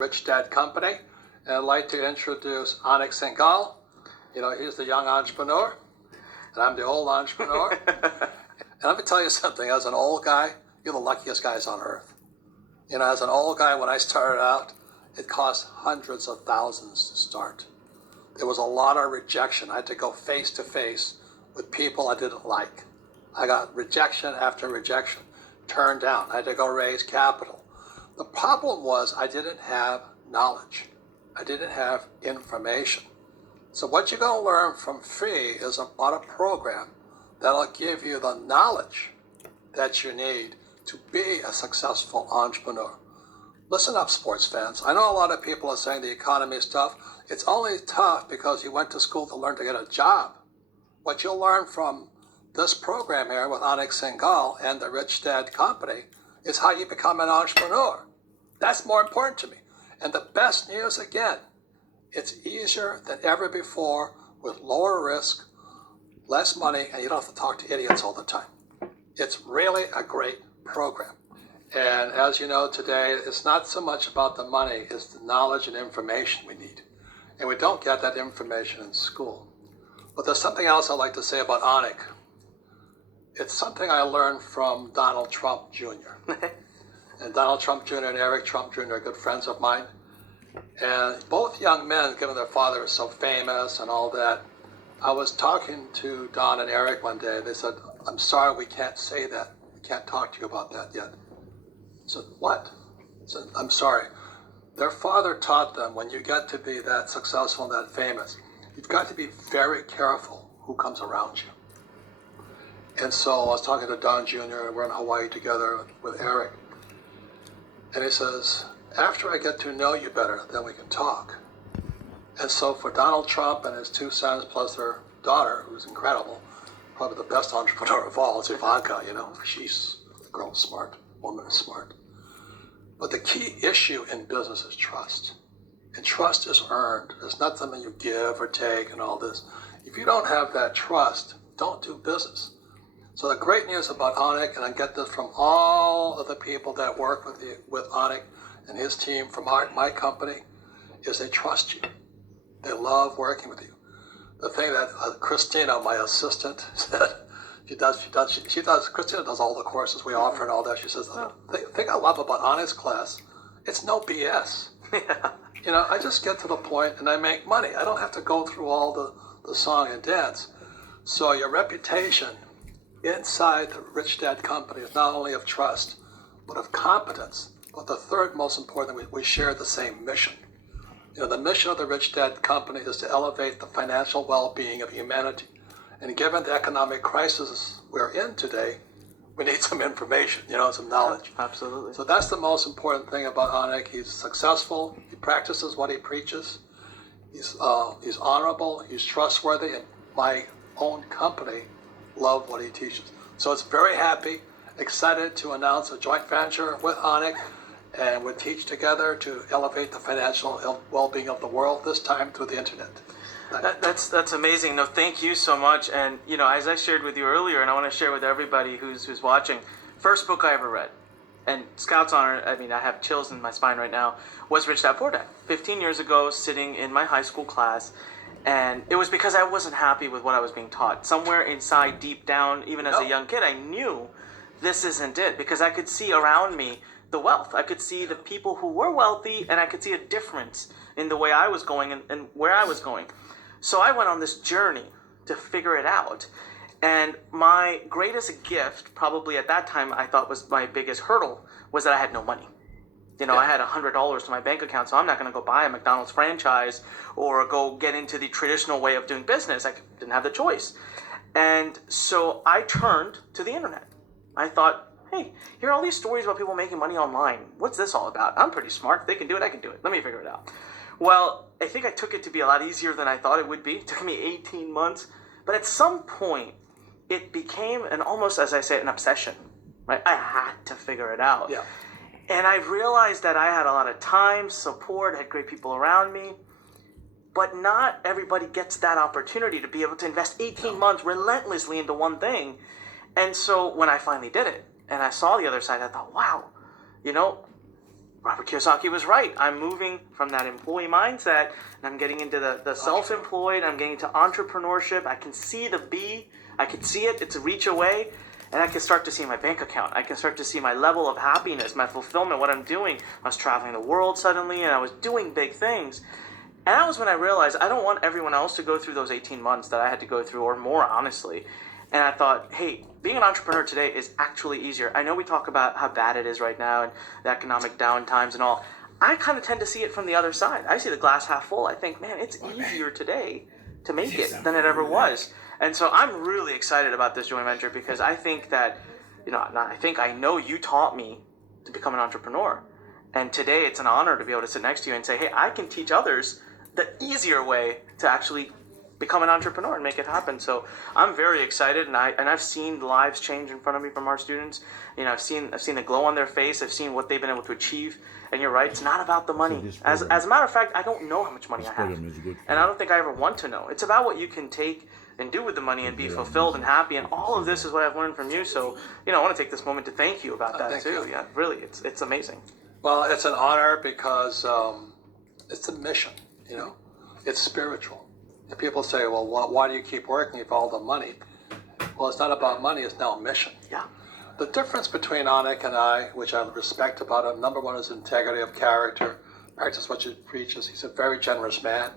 Rich Dad Company, and I'd like to introduce Anik Singhal. He's the young entrepreneur, and I'm the old entrepreneur. And let me tell you something, as an old guy, you're the luckiest guys on earth. As an old guy, when I started out, it cost hundreds of thousands to start. There was a lot of rejection. I had to go face to face with people I didn't like. I got rejection after rejection, turned down. I had to go raise capital. The problem was I didn't have knowledge. I didn't have information. So what you're going to learn from free is about a program that'll give you the knowledge that you need to be a successful entrepreneur. Listen up, sports fans. I know a lot of people are saying the economy is tough. It's only tough because you went to school to learn to get a job. What you'll learn from this program here with Anik Singhal and the Rich Dad Company is how you become an entrepreneur. That's more important to me. And the best news, again, it's easier than ever before with lower risk, less money, and you don't have to talk to idiots all the time. It's really a great program. And as you know today, it's not so much about the money, it's the knowledge and information we need. And we don't get that information in school. But there's something else I'd like to say about Anik. It's something I learned from Donald Trump Jr. And Donald Trump Jr. and Eric Trump Jr. are good friends of mine. And both young men, given their father is so famous and all that, I was talking to Don and Eric one day. They said, "I'm sorry, we can't say that. We can't talk to you about that yet." I said, "What?" I said, "I'm sorry." Their father taught them, when you get to be that successful and that famous, you've got to be very careful who comes around you. And so I was talking to Don Jr., and we're in Hawaii together with Eric. And he says, "After I get to know you better, then we can talk." And so for Donald Trump and his two sons, plus their daughter, who's incredible, probably the best entrepreneur of all, is Ivanka, She's the girl's smart, woman is smart. But the key issue in business is trust. And trust is earned. It's not something you give or take and all this. If you don't have that trust, don't do business. So the great news about Anik, and I get this from all of the people that work with Anik and his team from my company, is they trust you. They love working with you. The thing that Christina, my assistant, said, Christina does all the courses we offer and all that. She says, the thing I love about Anik's class, it's no BS. I just get to the point and I make money. I don't have to go through all the song and dance. So your reputation inside the Rich Dad Company is not only of trust, but of competence. But the third most important, we share the same mission. The mission of the Rich Dad Company is to elevate the financial well-being of humanity. And given the economic crisis we're in today, we need some information, some knowledge. Yeah, absolutely. So that's the most important thing about Anik. He's successful. He practices what he preaches. He's honorable. He's trustworthy. And my own company love what he teaches. So it's very happy, excited to announce a joint venture with Anik, and we teach together to elevate the financial well-being of the world, this time through the internet. That's amazing. No, thank you so much. And as I shared with you earlier, and I want to share with everybody who's watching, first book I ever read, and Scout's Honor, I have chills in my spine right now, was Rich Dad Poor Dad. 15 years ago, sitting in my high school class. And it was because I wasn't happy with what I was being taught. Somewhere inside, deep down, even as a young kid, I knew this isn't it. Because I could see around me the wealth. I could see the people who were wealthy, and I could see a difference in the way I was going and where I was going. So I went on this journey to figure it out. And my greatest gift, probably at that time, I thought was my biggest hurdle, was that I had no money. I had $100 to my bank account, so I'm not going to go buy a McDonald's franchise or go get into the traditional way of doing business. I didn't have the choice. And so I turned to the internet. I thought, hey, here are all these stories about people making money online. What's this all about? I'm pretty smart. If they can do it, I can do it. Let me figure it out. Well, I think I took it to be a lot easier than I thought it would be. It took me 18 months. But at some point, it became almost, as I say, an obsession. Right? I had to figure it out. Yeah. And I realized that I had a lot of time, support, had great people around me, but not everybody gets that opportunity to be able to invest 18 months relentlessly into one thing. And so when I finally did it, and I saw the other side, I thought, wow, Robert Kiyosaki was right. I'm moving from that employee mindset and I'm getting into the self-employed. I'm getting into entrepreneurship. I can see the B. I can see it. It's a reach away. And I can start to see my bank account. I can start to see my level of happiness, my fulfillment, what I'm doing. I was traveling the world suddenly and I was doing big things. And that was when I realized I don't want everyone else to go through those 18 months that I had to go through, or more, honestly. And I thought, hey, being an entrepreneur today is actually easier. I know we talk about how bad it is right now and the economic down times and all. I kind of tend to see it from the other side. I see the glass half full. I think, man, it's easier today to make it than it ever was. And so I'm really excited about this joint venture because I think that, I know you taught me to become an entrepreneur. And today it's an honor to be able to sit next to you and say, hey, I can teach others the easier way to actually become an entrepreneur and make it happen. So I'm very excited, and I've seen lives change in front of me from our students. I've seen the glow on their face. I've seen what they've been able to achieve. And you're right, it's not about the money. As a matter of fact, I don't know how much money I have, and I don't think I ever want to know. It's about what you can take and do with the money and be fulfilled and happy. And all of this is what I've learned from you. So I want to take this moment to thank you about that too. Yeah, really, it's amazing. Well, it's an honor because it's a mission. It's spiritual. And people say, well, why do you keep working if all the money? Well, it's not about money, it's now a mission. Yeah. The difference between Anik and I, which I respect about him, number one is integrity of character, practice what you preaches. He's a very generous man.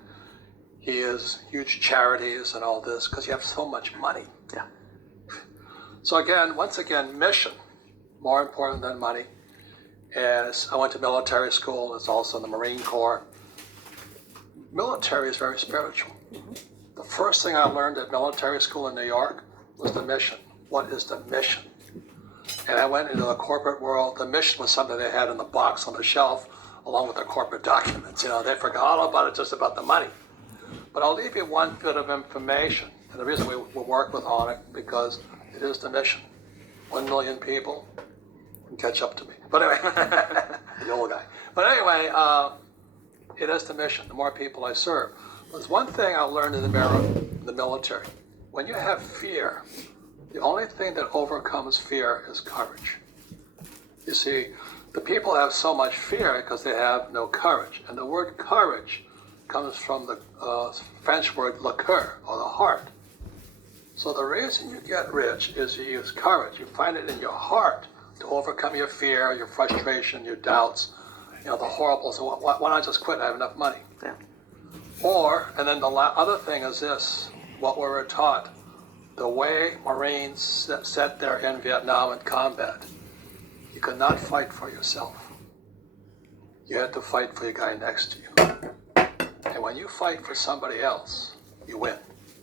He is huge charities and all this because you have so much money. Yeah. So once again, mission, more important than money. And I went to military school. It's also in the Marine Corps. Military is very spiritual. The first thing I learned at military school in New York was the mission. What is the mission? And I went into the corporate world. The mission was something they had in the box on the shelf, along with their corporate documents. They forgot all about it, just about the money. But I'll leave you one bit of information. And the reason we work with Anik, because it is the mission. 1 million people can catch up to me. But anyway, the old guy. But anyway, it is the mission, the more people I serve. There's one thing I learned in the military. When you have fear, the only thing that overcomes fear is courage. You see, the people have so much fear because they have no courage. And the word courage comes from the French word le coeur, or the heart. So the reason you get rich is you use courage. You find it in your heart to overcome your fear, your frustration, your doubts, the horrible, so why don't I just quit? I have enough money. Yeah. And then the other thing is this, what we were taught, the way Marines sat there in Vietnam in combat, you could not fight for yourself. You had to fight for the guy next to you. And when you fight for somebody else, you win.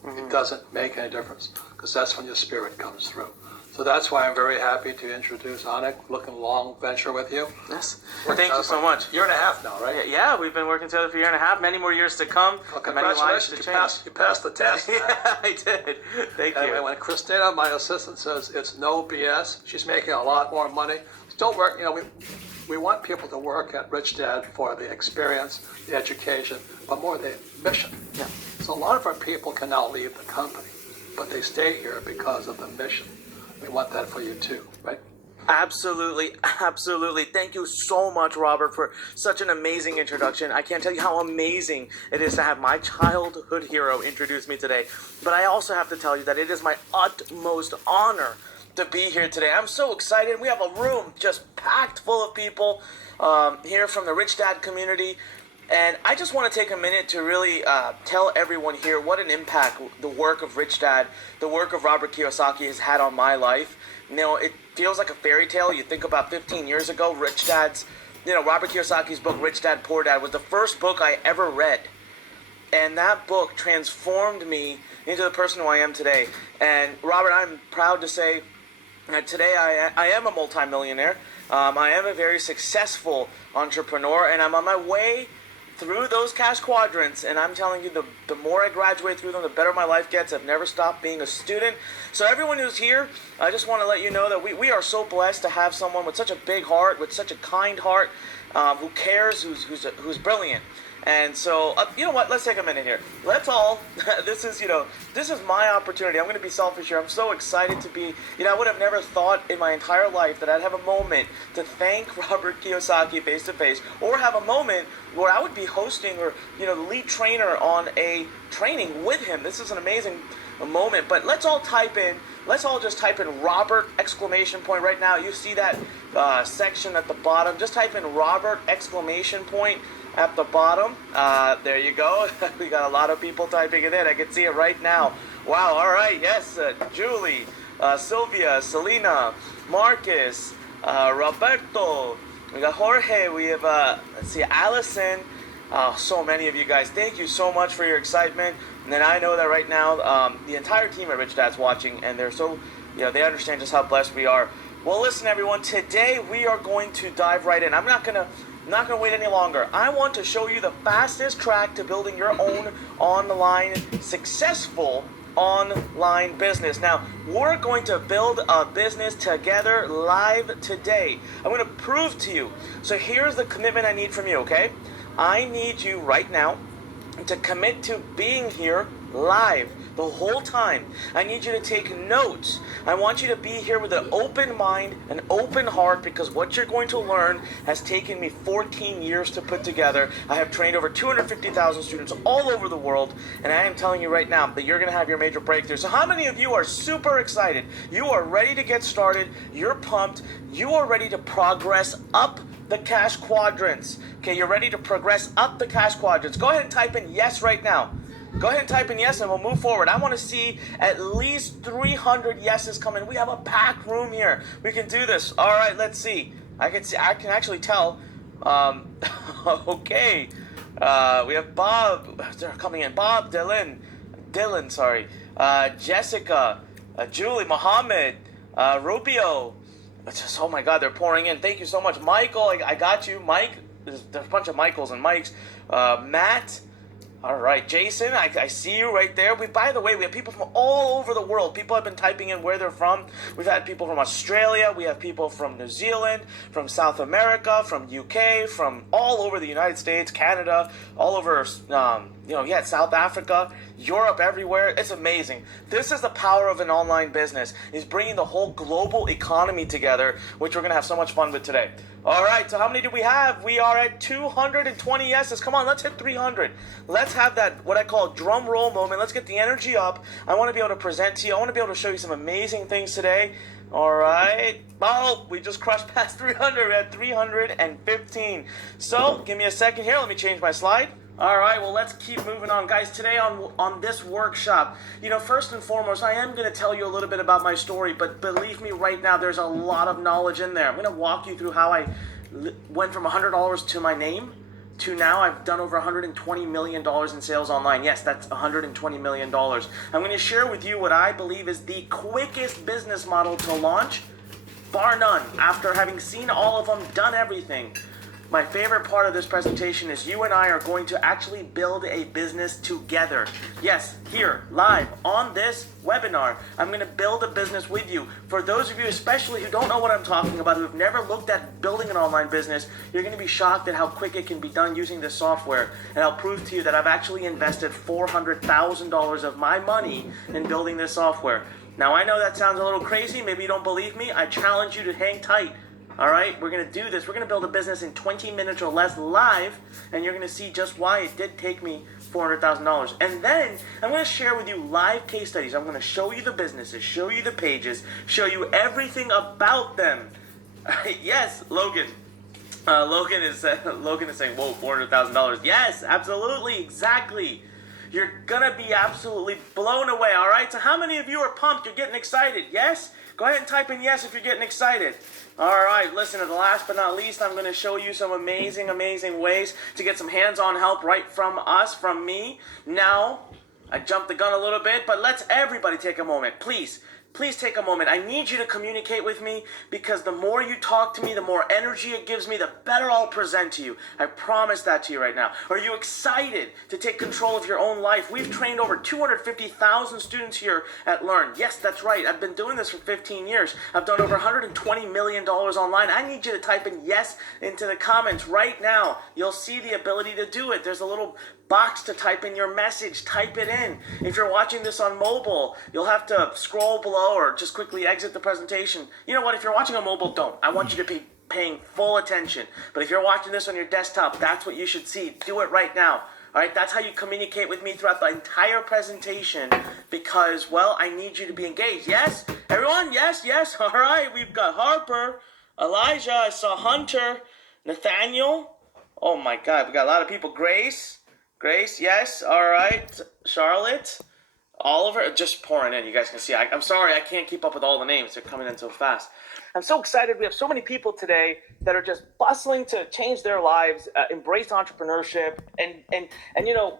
Mm-hmm. It doesn't make any difference, because that's when your spirit comes through. So that's why I'm very happy to introduce Anik, looking long venture with you. Yes. Thank you so much. Year and a half now, right? Yeah, we've been working together for a year and a half. Many more years to come. Well, congratulations. You passed the test. Yeah, I did. Thank you. And when Christina, my assistant, says it's no BS, she's making a lot more money. Still work. We want people to work at Rich Dad for the experience, the education, but more the mission. Yeah. So a lot of our people can now leave the company, but they stay here because of the mission. We want that for you too, right? Absolutely, absolutely. Thank you so much, Robert, for such an amazing introduction. I can't tell you how amazing it is to have my childhood hero introduce me today. But I also have to tell you that it is my utmost honor to be here today. I'm so excited. We have a room just packed full of people here from the Rich Dad community. And I just want to take a minute to really tell everyone here what an impact the work of Rich Dad, the work of Robert Kiyosaki has had on my life. It feels like a fairy tale. You think about 15 years ago, Rich Dad's, Robert Kiyosaki's book, Rich Dad, Poor Dad, was the first book I ever read. And that book transformed me into the person who I am today. And Robert, I'm proud to say that today I am a multimillionaire. I am a very successful entrepreneur, and I'm on my way through those cash quadrants, and I'm telling you, the more I graduate through them, the better my life gets. I've never stopped being a student. So everyone who's here, I just want to let you know that we are so blessed to have someone with such a big heart, with such a kind heart, who cares, who's brilliant. And so, you know what? Let's take a minute here. Let's all. This is my opportunity. I'm going to be selfish here. I'm so excited to be. I would have never thought in my entire life that I'd have a moment to thank Robert Kiyosaki face to face, or have a moment where I would be hosting or the lead trainer on a training with him. This is an amazing moment. But let's all just type in Robert exclamation point right now. You see that section at the bottom. Just type in Robert exclamation point at the bottom. There you go. We got a lot of people typing it in. I can see it right now. Wow. All right. Yes. Julie, Sylvia, Selena, Marcus, Roberto. We got Jorge. We have let's see, Allison. So many of you guys. Thank you so much for your excitement. And then I know that right now the entire team at Rich Dad's watching, and they're so they understand just how blessed we are. Well, listen, everyone. Today we are going to dive right in. I'm not gonna wait any longer. I want to show you the fastest track to building your own successful online business. Now, we're going to build a business together live today. I'm going to prove to you. So here's the commitment I need from you, okay? I need you right now to commit to being here live the whole time. I need you to take notes. I want you to be here with an open mind, an open heart, because what you're going to learn has taken me 14 years to put together. I have trained over 250,000 students all over the world, and I am telling you right now that you're going to have your major breakthrough. So how many of you are super excited? You are ready to get started. You're pumped. You are ready to progress up the cash quadrants. Okay, you're ready to progress up the cash quadrants. Go ahead and type in yes right now. Go ahead and type in yes and we'll move forward. I want to see at least 300 yeses come in. We have a packed room here. We can do this. All right, let's see. I can actually tell. Okay. We have Bob. They're coming in. Bob, Dylan, sorry. Jessica, Julie, Mohammed, Rubio. Oh my God, they're pouring in. Thank you so much. Michael, I got you. Mike, there's a bunch of Michaels and Mikes. Matt. All right, Jason, I see you right there. By the way, we have people from all over the world. People have been typing in where they're from. We've had people from Australia. We have people from New Zealand, from South America, from UK, from all over the United States, Canada, all over, South Africa, Europe, everywhere. It's amazing. This is the power of an online business, is bringing the whole global economy together, which we're going to have so much fun with today. All right, so how many do we have? We are at 220 yeses. Come on, let's hit 300. Let's have that, what I call drum roll moment. Let's get the energy up. I want to be able to present to you. I want to be able to show you some amazing things today. All right. Oh, we just crushed past 300. We're at 315. So, give me a second here. Let me change my slide. All right, well, let's keep moving on. Guys, today on this workshop, first and foremost, I am going to tell you a little bit about my story, but believe me right now, there's a lot of knowledge in there. I'm going to walk you through how I went from $100 to my name to now I've done over $120 million in sales online. Yes, that's $120 million. I'm going to share with you what I believe is the quickest business model to launch, bar none, after having seen all of them, done everything. My favorite part of this presentation is you and I are going to actually build a business together. Yes, here, live, on this webinar, I'm going to build a business with you. For those of you especially who don't know what I'm talking about, who have never looked at building an online business, you're going to be shocked at how quick it can be done using this software. And I'll prove to you that I've actually invested $400,000 of my money in building this software. Now, I know that sounds a little crazy. Maybe you don't believe me. I challenge you to hang tight. All right, we're going to do this. We're going to build a business in 20 minutes or less live, and you're going to see just why it did take me $400,000. And then I'm going to share with you live case studies. I'm going to show you the businesses, show you the pages, show you everything about them. Yes, Logan. Logan is saying, whoa, $400,000. Yes, absolutely, exactly. You're going to be absolutely blown away, all right? So how many of you are pumped? You're getting excited, yes? Go ahead and type in yes if you're getting excited. All right, listen, and last but not least, I'm going to show you some amazing, amazing ways to get some hands-on help right from us, from me. Now, I jumped the gun a little bit, but let's everybody take a moment. Please, please take a moment. I need you to communicate with me because the more you talk to me, the more energy it gives me, the better I'll present to you. I promise that to you right now. Are you excited to take control of your own life? We've trained over 250,000 students here at Learn. Yes, that's right. I've been doing this for 15 years. I've done over $120 million online. I need you to type in yes into the comments right now. You'll see the ability to do it. There's a little box to type in your message. Type it in. If you're watching this on mobile, you'll have to scroll below or just quickly exit the presentation. You know what? If you're watching on mobile, don't. I want you to be paying full attention. But if you're watching this on your desktop, that's what you should see. Do it right now. All right, that's how you communicate with me throughout the entire presentation because, well, I need you to be engaged. Yes? Everyone? Yes, yes. All right, we've got Harper, Elijah, I saw Hunter, Nathaniel. Oh my God, we got a lot of people. Grace, yes, all right. Charlotte, Oliver, just pouring in. You guys can see. I'm sorry, I can't keep up with all the names. They're coming in so fast. I'm so excited. We have so many people today that are just bustling to change their lives, embrace entrepreneurship, and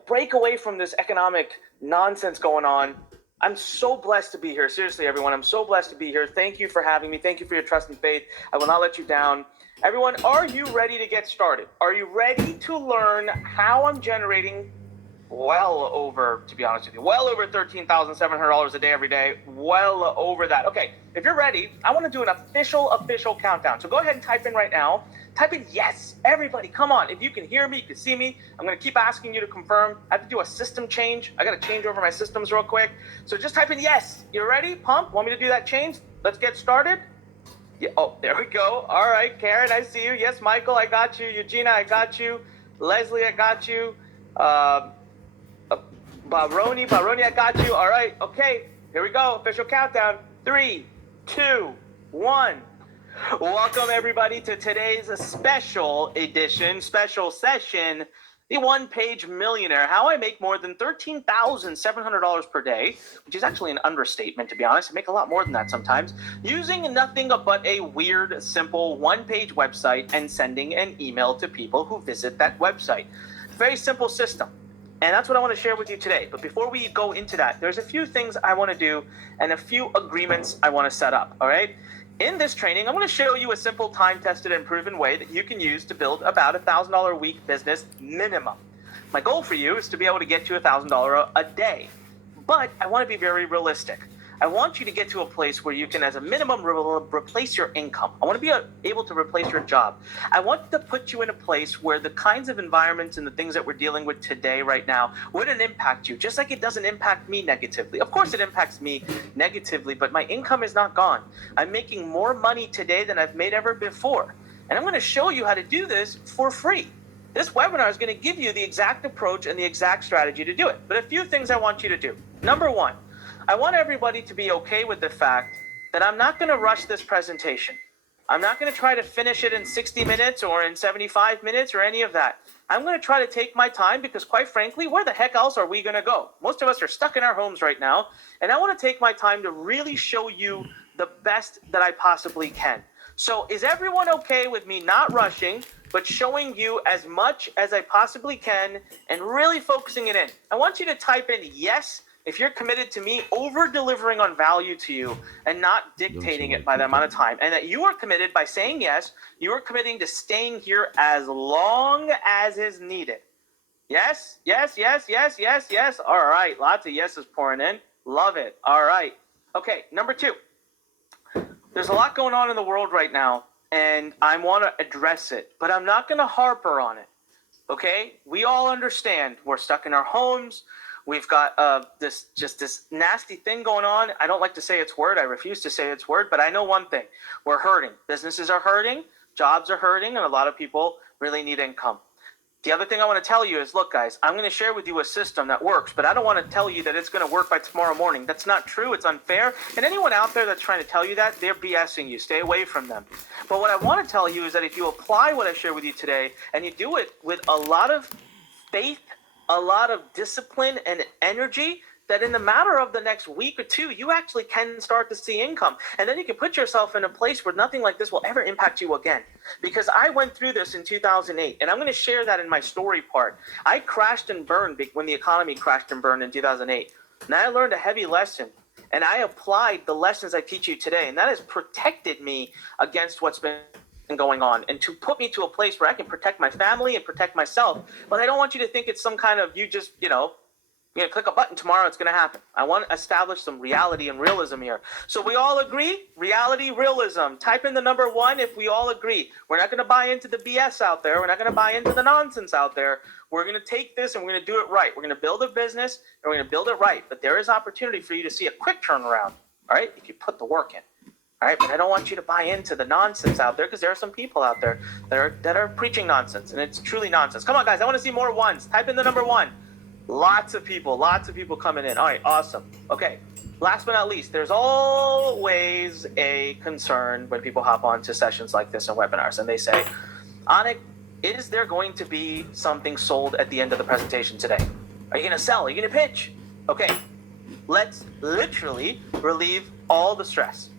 break away from this economic nonsense going on. I'm so blessed to be here. Seriously, everyone, I'm so blessed to be here. Thank you for having me. Thank you for your trust and faith. I will not let you down. Everyone, are you ready to get started? Are you ready to learn how I'm generating well over $13,700 a day every day? Well over that. Okay, if you're ready, I want to do an official countdown. So go ahead and type in right now. Type in yes. Everybody, come on. If you can hear me, you can see me. I'm going to keep asking you to confirm. I have to do a system change. I got to change over my systems real quick. So just type in yes. You ready? Pump? Want me to do that change? Let's get started. Yeah, oh, there we go. All right, Karen, I see you. Yes, Michael, I got you. Eugenia, I got you. Leslie, I got you. Baroni, I got you. All right, okay, here we go. Official countdown. 3, 2, 1. Welcome, everybody, to today's special session, the One-Page Millionaire, how I make more than $13,700 per day, which is actually an understatement, to be honest. I make a lot more than that sometimes, using nothing but a weird, simple one-page website and sending an email to people who visit that website. Very simple system. And that's what I want to share with you today. But before we go into that, there's a few things I want to do and a few agreements I want to set up, all right? In this training, I'm going to show you a simple time-tested and proven way that you can use to build about $1,000 a week business minimum. My goal for you is to be able to get to $1,000 a day. But I want to be very realistic. I want you to get to a place where you can, as a minimum, replace your income. I want to be able to replace your job. I want to put you in a place where the kinds of environments and the things that we're dealing with today, right now, wouldn't impact you, just like it doesn't impact me negatively. Of course, it impacts me negatively, but my income is not gone. I'm making more money today than I've made ever before. And I'm going to show you how to do this for free. This webinar is going to give you the exact approach and the exact strategy to do it. But a few things I want you to do. Number one, I want everybody to be okay with the fact that I'm not going to rush this presentation. I'm not going to try to finish it in 60 minutes or in 75 minutes or any of that. I'm going to try to take my time because, quite frankly, where the heck else are we going to go? Most of us are stuck in our homes right now, and I want to take my time to really show you the best that I possibly can. So is everyone okay with me not rushing, but showing you as much as I possibly can and really focusing it in? I want you to type in yes if you're committed to me over-delivering on value to you and not dictating it by the amount of time, and that you are committed by saying yes, you are committing to staying here as long as is needed. Yes, yes, yes, yes, yes, yes. All right, lots of yeses pouring in. Love it. All right. Okay, number two. There's a lot going on in the world right now, and I want to address it, but I'm not going to harper on it. Okay? We all understand we're stuck in our homes. We've got this nasty thing going on. I don't like to say its word. I refuse to say its word, but I know one thing. We're hurting. Businesses are hurting. Jobs are hurting, and a lot of people really need income. The other thing I want to tell you is, look, guys, I'm going to share with you a system that works, but I don't want to tell you that it's going to work by tomorrow morning. That's not true. It's unfair. And anyone out there that's trying to tell you that, they're BSing you. Stay away from them. But what I want to tell you is that if you apply what I share with you today and you do it with a lot of faith, a lot of discipline and energy, that in the matter of the next week or two, you actually can start to see income. And then you can put yourself in a place where nothing like this will ever impact you again. Because I went through this in 2008, and I'm going to share that in my story part. I crashed and burned when the economy crashed and burned in 2008. And I learned a heavy lesson. And I applied the lessons I teach you today, and that has protected me against what's been going on, and to put me to a place where I can protect my family and protect myself. But I don't want you to think it's some kind of, you just, click a button tomorrow, it's going to happen. I want to establish some reality and realism here. So we all agree? Reality, realism. Type in the number 1 if we all agree. We're not going to buy into the BS out there. We're not going to buy into the nonsense out there. We're going to take this and we're going to do it right. We're going to build a business and we're going to build it right. But there is opportunity for you to see a quick turnaround, all right, if you put the work in. All right, but I don't want you to buy into the nonsense out there, because there are some people out there that are preaching nonsense, and it's truly nonsense. Come on, guys, I want to see more ones. Type in the number 1. Lots of people coming in. All right, awesome. Okay, last but not least, there's always a concern when people hop on to sessions like this and webinars, and they say, Anik, is there going to be something sold at the end of the presentation today? Are you going to sell? Are you going to pitch? Okay, let's literally relieve all the stress.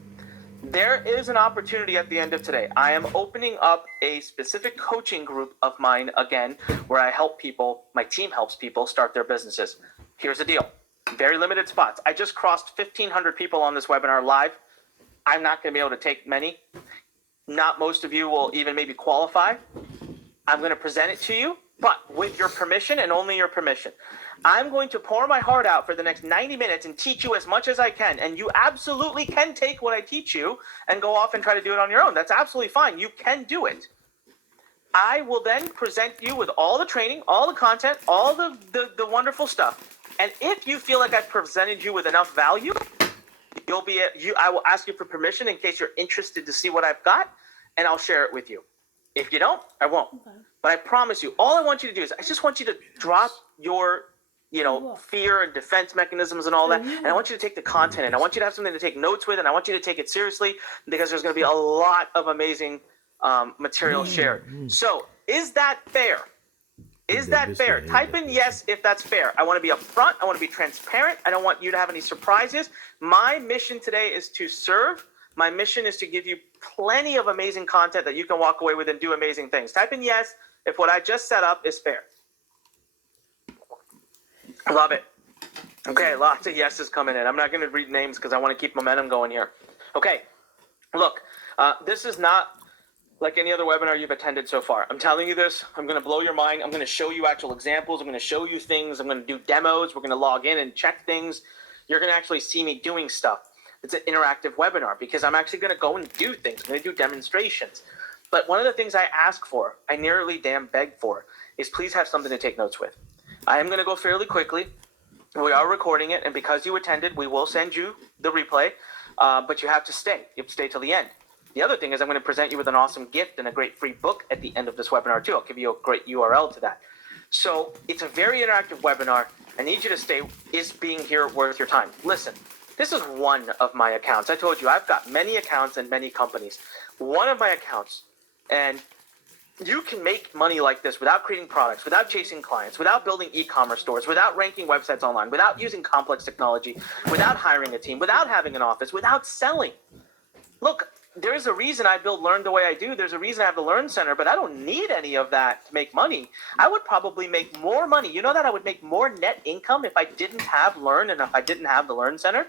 There is an opportunity at the end of today. I am opening up a specific coaching group of mine again, where I help people, my team helps people start their businesses. Here's the deal. Very limited spots. I just crossed 1,500 people on this webinar live. I'm not going to be able to take many. Not most of you will even maybe qualify. I'm going to present it to you, but with your permission and only your permission. I'm going to pour my heart out for the next 90 minutes and teach you as much as I can. And you absolutely can take what I teach you and go off and try to do it on your own. That's absolutely fine. You can do it. I will then present you with all the training, all the content, all the wonderful stuff. And if you feel like I've presented you with enough value, I will ask you for permission in case you're interested to see what I've got, and I'll share it with you. If you don't, I won't. Okay. But I promise you, all I want you to do is I just want you to drop your fear and defense mechanisms and all that. And I want you to take the content and I want you to have something to take notes with, and I want you to take it seriously, because there's going to be a lot of amazing material shared. So is that fair? Is that fair? Type in yes if that's fair. I want to be upfront. I want to be transparent. I don't want you to have any surprises. My mission today is to serve. My mission is to give you plenty of amazing content that you can walk away with and do amazing things. Type in yes if what I just set up is fair. Love it. Okay, lots of yeses coming in. I'm not going to read names because I want to keep momentum going here. Okay, look, this is not like any other webinar you've attended so far. I'm telling you this. I'm going to blow your mind. I'm going to show you actual examples. I'm going to show you things. I'm going to do demos. We're going to log in and check things. You're going to actually see me doing stuff. It's an interactive webinar because I'm actually going to go and do things. I'm going to do demonstrations. But one of the things I ask for, I nearly damn beg for, is please have something to take notes with. I am going to go fairly quickly. We are recording it, and because you attended, we will send you the replay, but you have to stay. You have to stay till the end. The other thing is I'm going to present you with an awesome gift and a great free book at the end of this webinar, too. I'll give you a great URL to that. So it's a very interactive webinar. I need you to stay. Is being here worth your time? Listen, this is one of my accounts. I told you I've got many accounts and many companies. One of my accounts, and you can make money like this without creating products, without chasing clients, without building e-commerce stores, without ranking websites online, without using complex technology, without hiring a team, without having an office, without selling. Look, there's a reason I build Learn the way I do. There's a reason I have the Learn Center, but I don't need any of that to make money. I would probably make more money. You know that I would make more net income if I didn't have Learn and if I didn't have the Learn Center?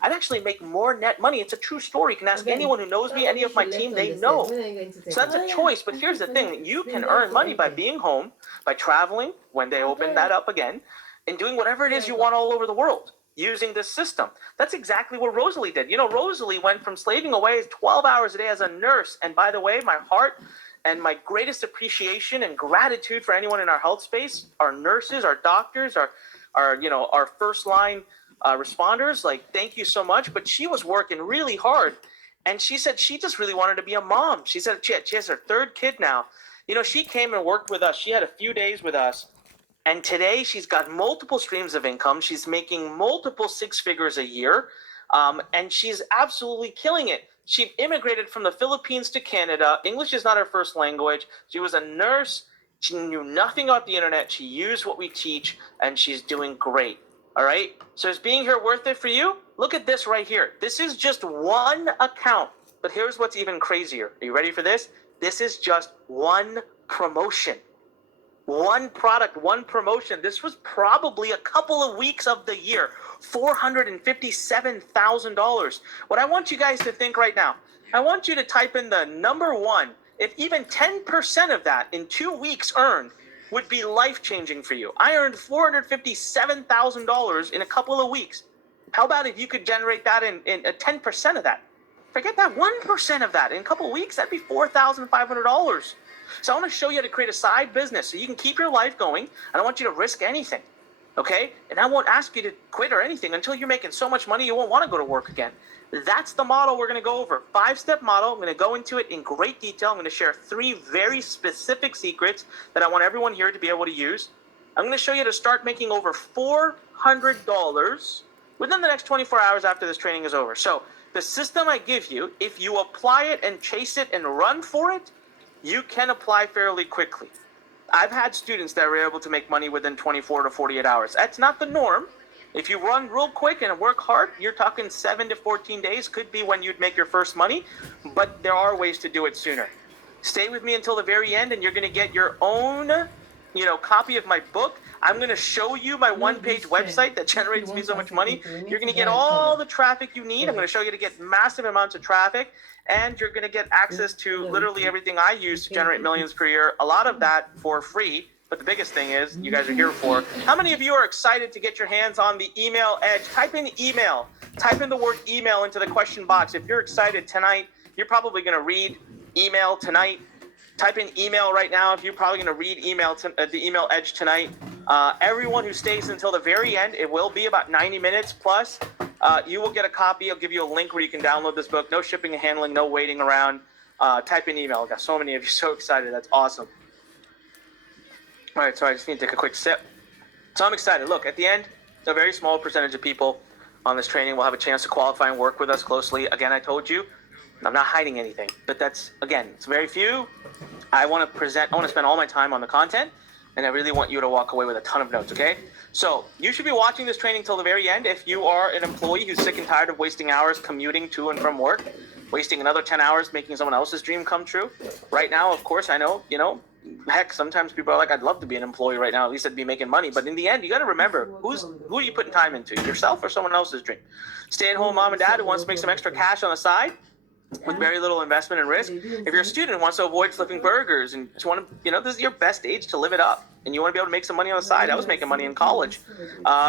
I'd actually make more net money. It's a true story. You can ask anyone who knows me, any of my team, they know. So that's a choice. But here's the thing. You can earn money by being home, by traveling when they open that up again, and doing whatever it is you want all over the world using this system. That's exactly what Rosalie did. You know, Rosalie went from slaving away 12 hours a day as a nurse. And by the way, my heart and my greatest appreciation and gratitude for anyone in our health space, our nurses, our doctors, our first line responders, like, thank you so much. But she was working really hard, and she said she just really wanted to be a mom. She said she has her third kid now. You know, she came and worked with us. She had a few days with us, and today she's got multiple streams of income. She's making multiple six figures a year, and she's absolutely killing it. She immigrated from the Philippines to Canada. English is not her first language. She was a nurse. She knew nothing about the internet. She used what we teach, and she's doing great. All right, so is being here worth it for you? Look at this right here. This is just one account, but here's what's even crazier. Are you ready for this? This is just one promotion. One product, one promotion. This was probably a couple of weeks of the year $457,000. What I want you guys to think right now, I want you to type in the number one. If even 10% of that in 2 weeks earned would be life-changing for you. I earned $457,000 in a couple of weeks. How about if you could generate that in 10% of that? Forget that 1% of that. In a couple of weeks, that'd be $4,500. So I want to show you how to create a side business so you can keep your life going. I don't want you to risk anything, okay? And I won't ask you to quit or anything until you're making so much money you won't want to go to work again. That's the model we're going to go over. 5-step model. I'm going to go into it in great detail. I'm going to share 3 very specific secrets that I want everyone here to be able to use. I'm going to show you how to start making over $400 within the next 24 hours after this training is over. So the system I give you, if you apply it and chase it and run for it, you can apply fairly quickly. I've had students that were able to make money within 24 to 48 hours. That's not the norm. If you run real quick and work hard, you're talking 7 to 14 days could be when you'd make your first money, but there are ways to do it sooner. Stay with me until the very end and you're going to get your own, copy of my book. I'm going to show you my one-page website that generates me so much money. You're going to get all the traffic you need. I'm going to show you to get massive amounts of traffic, and you're going to get access to literally everything I use to generate millions per year. A lot of that for free. But the biggest thing is, you guys are here for. How many of you are excited to get your hands on the Email Edge? Type in email. Type in the word email into the question box. If you're excited tonight, you're probably going to read email tonight. Type in email right now if you're probably going to read the Email Edge tonight. Everyone who stays until the very end, it will be about 90 minutes plus. You will get a copy. I'll give you a link where you can download this book. No shipping and handling, no waiting around. Type in email. I've got so many of you so excited. That's awesome. All right, so I just need to take a quick sip. So I'm excited. Look, at the end, a very small percentage of people on this training will have a chance to qualify and work with us closely. Again, I told you, I'm not hiding anything. But that's, again, it's very few. I want to spend all my time on the content, and I really want you to walk away with a ton of notes, okay? So you should be watching this training till the very end if you are an employee who's sick and tired of wasting hours commuting to and from work, wasting another 10 hours making someone else's dream come true. Right now, of course, I know, heck, sometimes people are like, I'd love to be an employee right now. At least I'd be making money. But in the end, you got to remember, who are you putting time into, yourself or someone else's dream? Stay-at-home mom and dad who wants to make some extra cash on the side with very little investment and risk. If you're a student who wants to avoid flipping burgers and just want to, this is your best age to live it up. And you want to be able to make some money on the side. I was making money in college.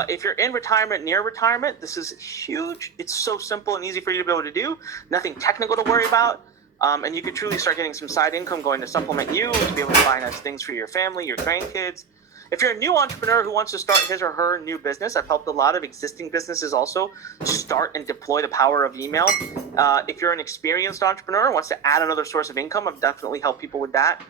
If you're in retirement, near retirement, this is huge. It's so simple and easy for you to be able to do. Nothing technical to worry about. And you could truly start getting some side income going to supplement you, to be able to finance things for your family, your grandkids. If you're a new entrepreneur who wants to start his or her new business, I've helped a lot of existing businesses also start and deploy the power of email. If you're an experienced entrepreneur who wants to add another source of income, I've definitely helped people with that.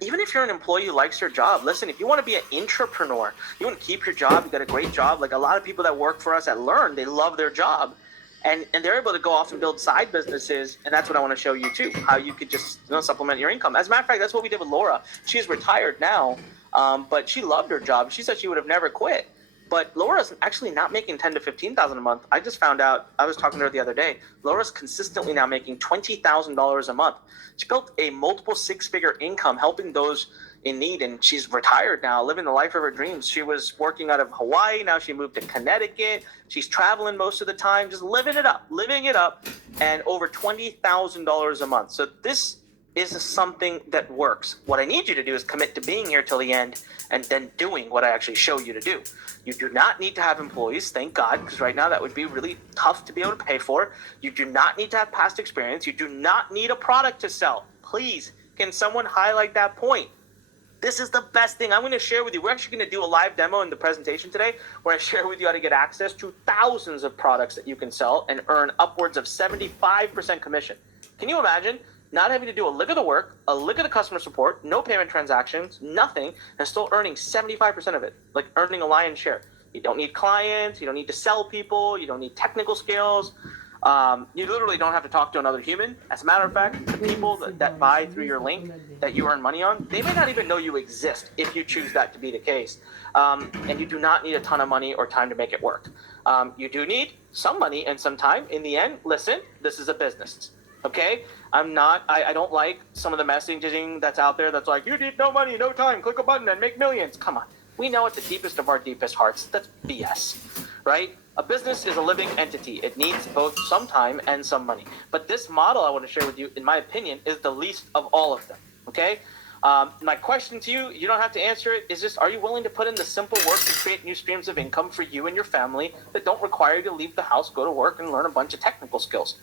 Even if you're an employee who likes your job, listen, if you want to be an intrapreneur, you want to keep your job, you got a great job. Like a lot of people that work for us at Learn, they love their job. And they're able to go off and build side businesses, and that's what I want to show you too, how you could just supplement your income. As a matter of fact, that's what we did with Laura. She's retired now, but she loved her job. She said she would have never quit. But Laura's actually not making $10,000 to $15,000 a month. I just found out, I was talking to her the other day, Laura's consistently now making $20,000 a month. She built a multiple 6-figure income helping those in need, and she's retired now, living the life of her dreams. She was working out of Hawaii, now she moved to Connecticut. She's traveling most of the time, just living it up, and over $20,000 a month. So this is something that works. What I need you to do is commit to being here till the end and then doing what I actually show you to do. You do not need to have employees, thank God, because right now that would be really tough to be able to pay for. You do not need to have past experience. You do not need a product to sell. Please, can someone highlight that point? This is the best thing I'm going to share with you. We're actually going to do a live demo in the presentation today where I share with you how to get access to thousands of products that you can sell and earn upwards of 75% commission. Can you imagine not having to do a lick of the work, a lick of the customer support, no payment transactions, nothing, and still earning 75% of it, like earning a lion's share? You don't need clients. You don't need to sell people. You don't need technical skills. You literally don't have to talk to another human. As a matter of fact, the people that buy through your link that you earn money on, they may not even know you exist if you choose that to be the case. And you do not need a ton of money or time to make it work. You do need some money and some time. In the end, listen, this is a business. Okay? I don't like some of the messaging that's out there that's like, you need no money, no time, click a button and make millions. Come on. We know at the deepest of our deepest hearts, that's BS, right? A business is a living entity. It needs both some time and some money. But this model I want to share with you, in my opinion, is the least of all of them. Okay? My question to you, you don't have to answer it, is just, are you willing to put in the simple work to create new streams of income for you and your family that don't require you to leave the house, go to work, and learn a bunch of technical skills?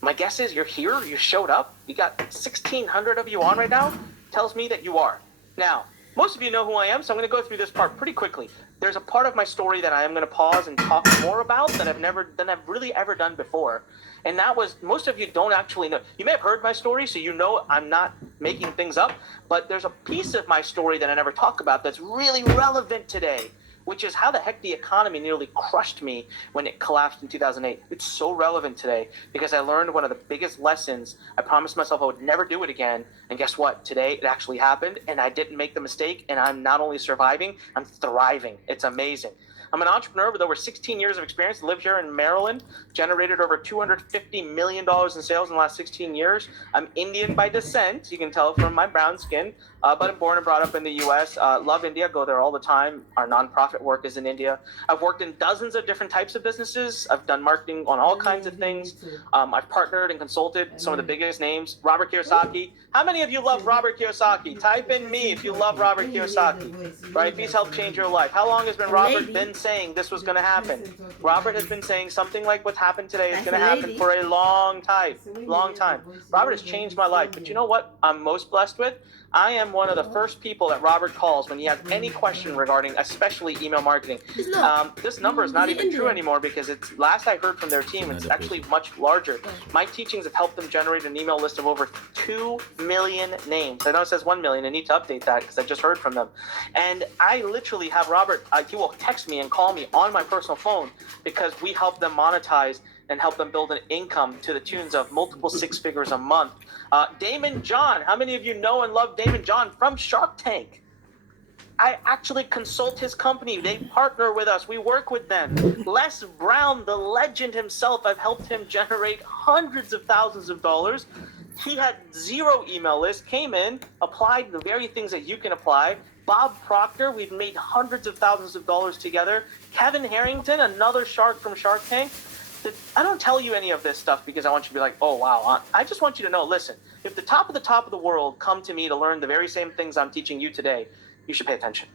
My guess is you're here, you showed up, you got 1,600 of you on right now, tells me that you are. Now, most of you know who I am, so I'm going to go through this part pretty quickly. There's a part of my story that I am going to pause and talk more about that I've really ever done before. And that was, most of you don't actually know. You may have heard my story, so you know I'm not making things up, but there's a piece of my story that I never talk about that's really relevant today, which is how the heck the economy nearly crushed me when it collapsed in 2008. It's so relevant today because I learned one of the biggest lessons. I promised myself I would never do it again. And guess what? Today it actually happened and I didn't make the mistake, and I'm not only surviving, I'm thriving. It's amazing. I'm an entrepreneur with over 16 years of experience. I live here in Maryland, generated over $250 million in sales in the last 16 years. I'm Indian by descent. You can tell from my brown skin, but I'm born and brought up in the U.S. Love India, go there all the time. Our nonprofit work is in India. I've worked in dozens of different types of businesses. I've done marketing on all kinds of things. I've partnered and consulted some of the biggest names. Robert Kiyosaki. How many of you love Robert Kiyosaki? Type in me if you love Robert Kiyosaki. Right? He's helped change your life. How long has Robert been saying this was going to happen? Robert has been saying something like what's happened today is going to happen for a long time. Robert has changed my life. But you know what I'm most blessed with? I am one of the first people that Robert calls when he has any question regarding especially email marketing. This number is not even true anymore because it's last I heard from their team, it's actually much larger. My teachings have helped them generate an email list of over 2 million names. I know it says 1 million. I need to update that because I just heard from them. And I literally have Robert, he will text me and call me on my personal phone because we help them monetize and help them build an income to the tunes of multiple six figures a month. Daymond John, how many of you know and love Daymond John from Shark Tank? I actually consult his company. They partner with us. We work with them. Les Brown, the legend himself, I've helped him generate hundreds of thousands of dollars. He had zero email list, came in, applied the very things that you can apply. Bob Proctor, we've made hundreds of thousands of dollars together. Kevin Harrington, another shark from Shark Tank. I don't tell you any of this stuff because I want you to be like, oh, wow. I just want you to know, listen, if the top of the world come to me to learn the very same things I'm teaching you today, you should pay attention.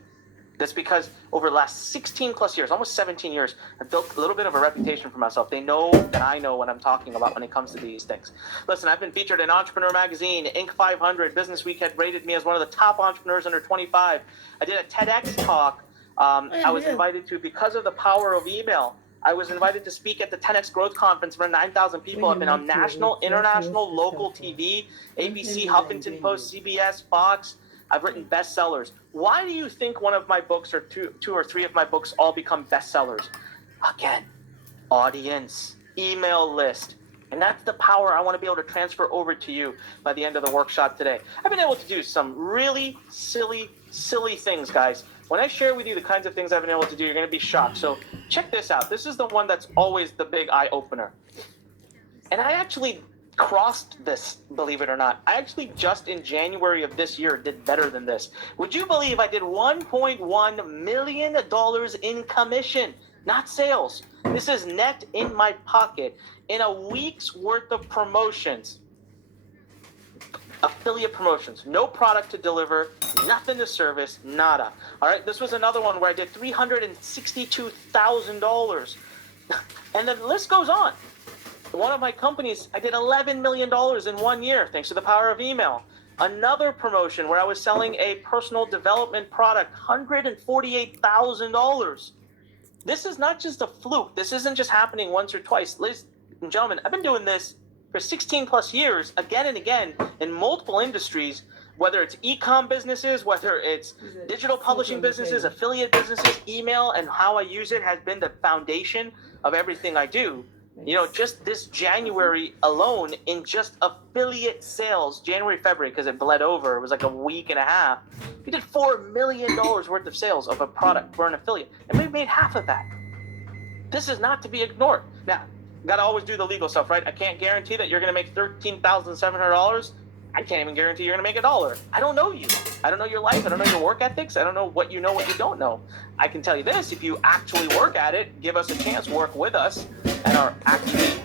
That's because over the last 16 plus years, almost 17 years, I've built a little bit of a reputation for myself. They know that I know what I'm talking about when it comes to these things. Listen, I've been featured in Entrepreneur Magazine, Inc. 500, Business Week had rated me as one of the top entrepreneurs under 25. I did a TEDx talk. I was invited to because of the power of email. I was invited to speak at the 10X Growth Conference for 9,000 people. I've been on national, international, local TV, ABC, Huffington Post, CBS, Fox. I've written bestsellers. Why do you think one of my books or two or three of my books all become bestsellers? Again, audience, email list. And that's the power I want to be able to transfer over to you by the end of the workshop today. I've been able to do some really silly things, guys. When I share with you the kinds of things I've been able to do, you're going to be shocked. So check this out. This is the one that's always the big eye-opener. And I actually crossed this, believe it or not. I actually just in January of this year did better than this. Would you believe I did $1.1 million in commission, not sales? This is net in my pocket in a week's worth of promotions. Affiliate promotions, no product to deliver, nothing to service, nada. All right, this was another one where I did $362,000. And the list goes on. One of my companies, I did $11 million in 1 year, thanks to the power of email. Another promotion where I was selling a personal development product, $148,000. This is not just a fluke. This isn't just happening once or twice. Ladies and gentlemen, I've been doing this for 16 plus years, again and again, in multiple industries, whether it's e-com businesses, whether it's digital publishing businesses, affiliate businesses, email, and how I use it has been the foundation of everything I do. You know, just this January alone in just affiliate sales, January, February, because it bled over, it was like a week and a half, we did $4 million worth of sales of a product for an affiliate, and we made half of that. This is not to be ignored. Now, got to always do the legal stuff, right? I can't guarantee that you're going to make $13,700. I can't even guarantee you're going to make $1. I don't know you. I don't know your life. I don't know your work ethics. I don't know what you don't know. I can tell you this, if you actually work at it, give us a chance, work with us, and are actually,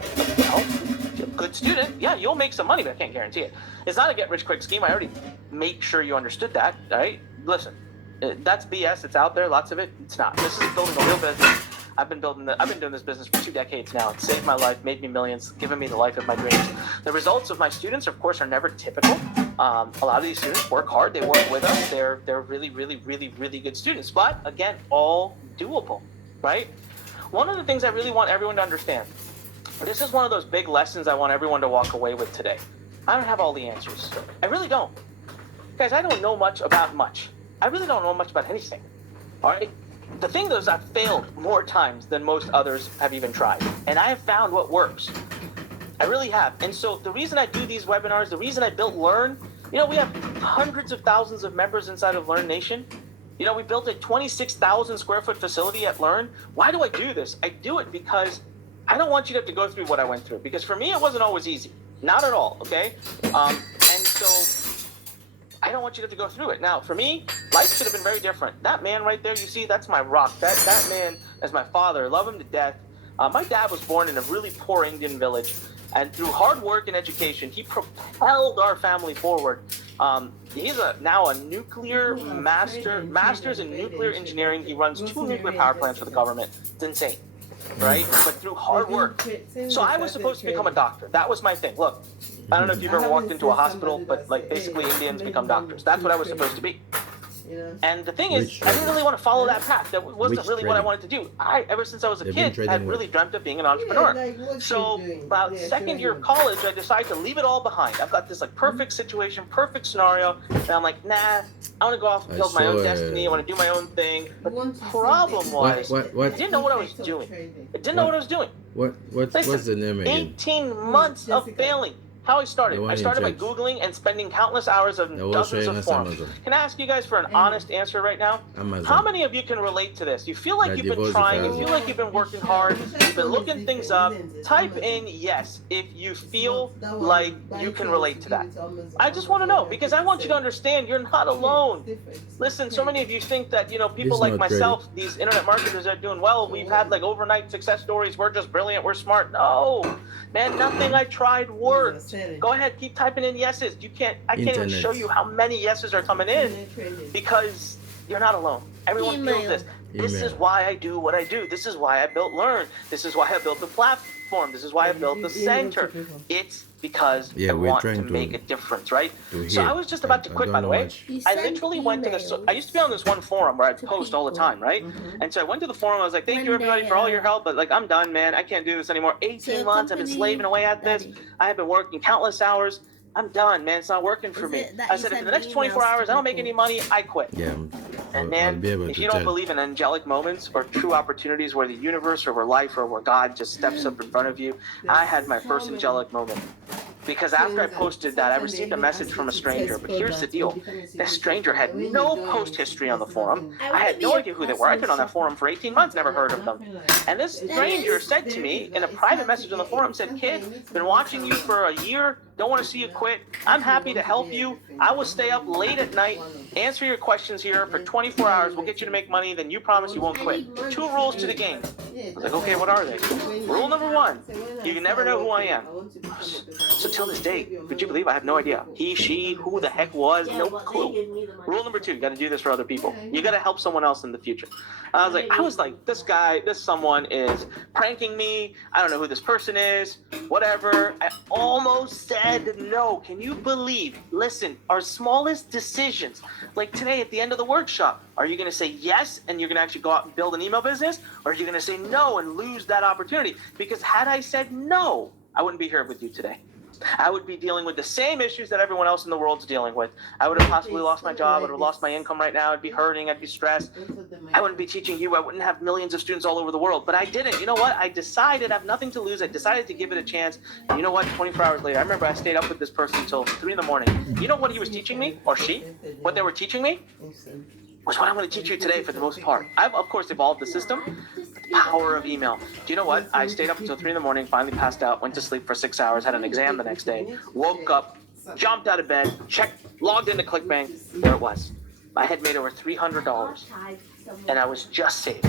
a good student, yeah, you'll make some money, but I can't guarantee it. It's not a get-rich-quick scheme. I already make sure you understood that, all right? Listen, that's BS. It's out there, lots of it. It's not. This is building a real business. I've been doing this business for 2 decades now. It's saved my life, made me millions, given me the life of my dreams. The results of my students, of course, are never typical. A lot of these students work hard. They work with us. They're really, really, really, really good students. But again, all doable, right? One of the things I really want everyone to understand, this is one of those big lessons I want everyone to walk away with today. I don't have all the answers. I really don't. Guys, I don't know much about much. I really don't know much about anything. All right? The thing though is I've failed more times than most others have even tried. And I have found what works. I really have. And so the reason I do these webinars, the reason I built Learn, we have hundreds of thousands of members inside of Learn Nation. We built a 26,000 square foot facility at Learn. Why do I do this? I do it because I don't want you to have to go through what I went through. Because for me, it wasn't always easy. Not at all, okay? And so I don't want you to have to go through it. Now, for me, life should have been very different. That man right there, you see, that's my rock. That man is my father. I love him to death. My dad was born in a really poor Indian village, and through hard work and education, he propelled our family forward. He's now a nuclear master's in nuclear engineering. He runs 2 nuclear power plants for the government. It's insane, right? But through hard work. So I was supposed to become a doctor. That was my thing. Look, I don't know if you've ever walked into a hospital, but basically Indians become doctors. That's what I was supposed to be. And the thing is, I didn't really want to follow that path. That wasn't really what I wanted to do. Ever since I was a kid, I really dreamt of being an entrepreneur. So about second year of college, I decided to leave it all behind. I've got this perfect situation, perfect scenario, and I'm like, nah, I want to go off and build my own destiny. I want to do my own thing. But the problem was, I didn't know what I was doing. What's the name again? 18 months of failing. How I started by Googling and spending countless hours of dozens of forums. Can I ask you guys for an honest answer right now? Amazon. How many of you can relate to this? You feel like you've been trying, you feel like you've been working hard, you've been looking things up. Type in yes if you feel like you can relate to that. I just want to know, because I want you to understand you're not alone. Listen, so many of you think that, people like myself, these internet marketers are doing well. We've had overnight success stories. We're just brilliant. We're smart. No, man, nothing I tried worked. Go ahead, keep typing in yeses. I can't even show you how many yeses are coming in because you're not alone. Everyone feels this. This is why I do what I do. This is why I built Learn. This is why I built the platform. This is why I built the center. It's because I want to make a difference, right? So I was just about to quit, by the way. I literally went to I used to be on this one forum where I'd post all the time, right? And so I went to the forum. I was like, thank you, everybody, for all your help. But I'm done, man. I can't do this anymore. 18 months. I've been slaving away at this. I have been working countless hours. I'm done, man. It's not working for me. I said, if in the next 24 hours I don't make any money, I quit. Yeah. And man, if you don't believe in angelic moments or true opportunities where the universe or where life or where God just steps up in front of you, I had my first angelic moment. Because after I posted that, I received a message from a stranger. But here's the deal. That stranger had no post history on the forum. I had no idea who they were. I've been on that forum for 18 months, never heard of them. And this stranger said to me in a private message on the forum, said, kid, been watching you for a year, don't want to see you quit. I'm happy to help you. I will stay up late at night, answer your questions here for 24 hours. We'll get you to make money. Then you promise you won't quit. 2 rules to the game. I was like, okay, what are they? Rule number 1, you can never know who I am. So till this day, would you believe I have no idea? He, she, who the heck was, no clue. Rule number 2, you got to do this for other people. You got to help someone else in the future. I was like, this someone is pranking me. I don't know who this person is, whatever. I almost said no. Can you believe? Listen, our smallest decisions, like today at the end of the workshop, are you going to say yes and you're going to actually go out and build an email business? Or are you going to say no and lose that opportunity? Because had I said no, I wouldn't be here with you today. I would be dealing with the same issues that everyone else in the world's dealing with. I would have possibly lost my job. I would have lost my income right now. I'd be hurting. I'd be stressed. I wouldn't be teaching you. I wouldn't have millions of students all over the world. But I didn't. You know what? I decided I have nothing to lose. I decided to give it a chance. And you know what? 24 hours later, I remember I stayed up with this person until 3 in the morning. You know what he was teaching me? Or she? What they were teaching me? Was what I'm going to teach you today for the most part. I've, of course, evolved the system. The power of email. Do you know what? I stayed up until 3 in the morning, finally passed out, went to sleep for 6 hours, had an exam the next day, woke up jumped out of bed, logged into ClickBank. There it was. I had made over $300, and I was just saved,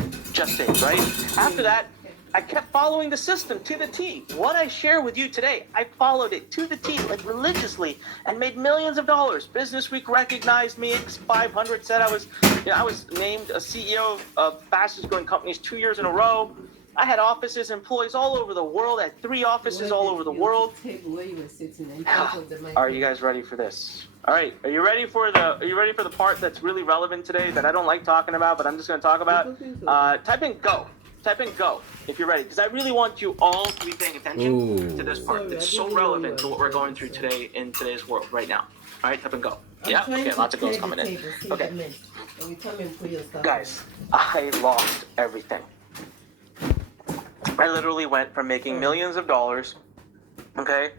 right? After that, I kept following the system to the T. What I share with you today, I followed it to the T, like religiously, and made millions of dollars. Business Week recognized me. X500 said I was named a CEO of fastest growing companies 2 years in a row. I had offices, employees all over the world. I had 3 offices all over the world. Are you guys ready for this? All right, are you ready for the part that's really relevant today that I don't like talking about, but I'm just going to talk about? Type in go. Type in go if you're ready, because I really want you all to be paying attention to this part. It's so relevant to what we're going through today in today's world right now. All right, type in go. Yeah, okay, lots of goes coming in. Okay, guys, I lost everything. I literally went from making millions of dollars, okay,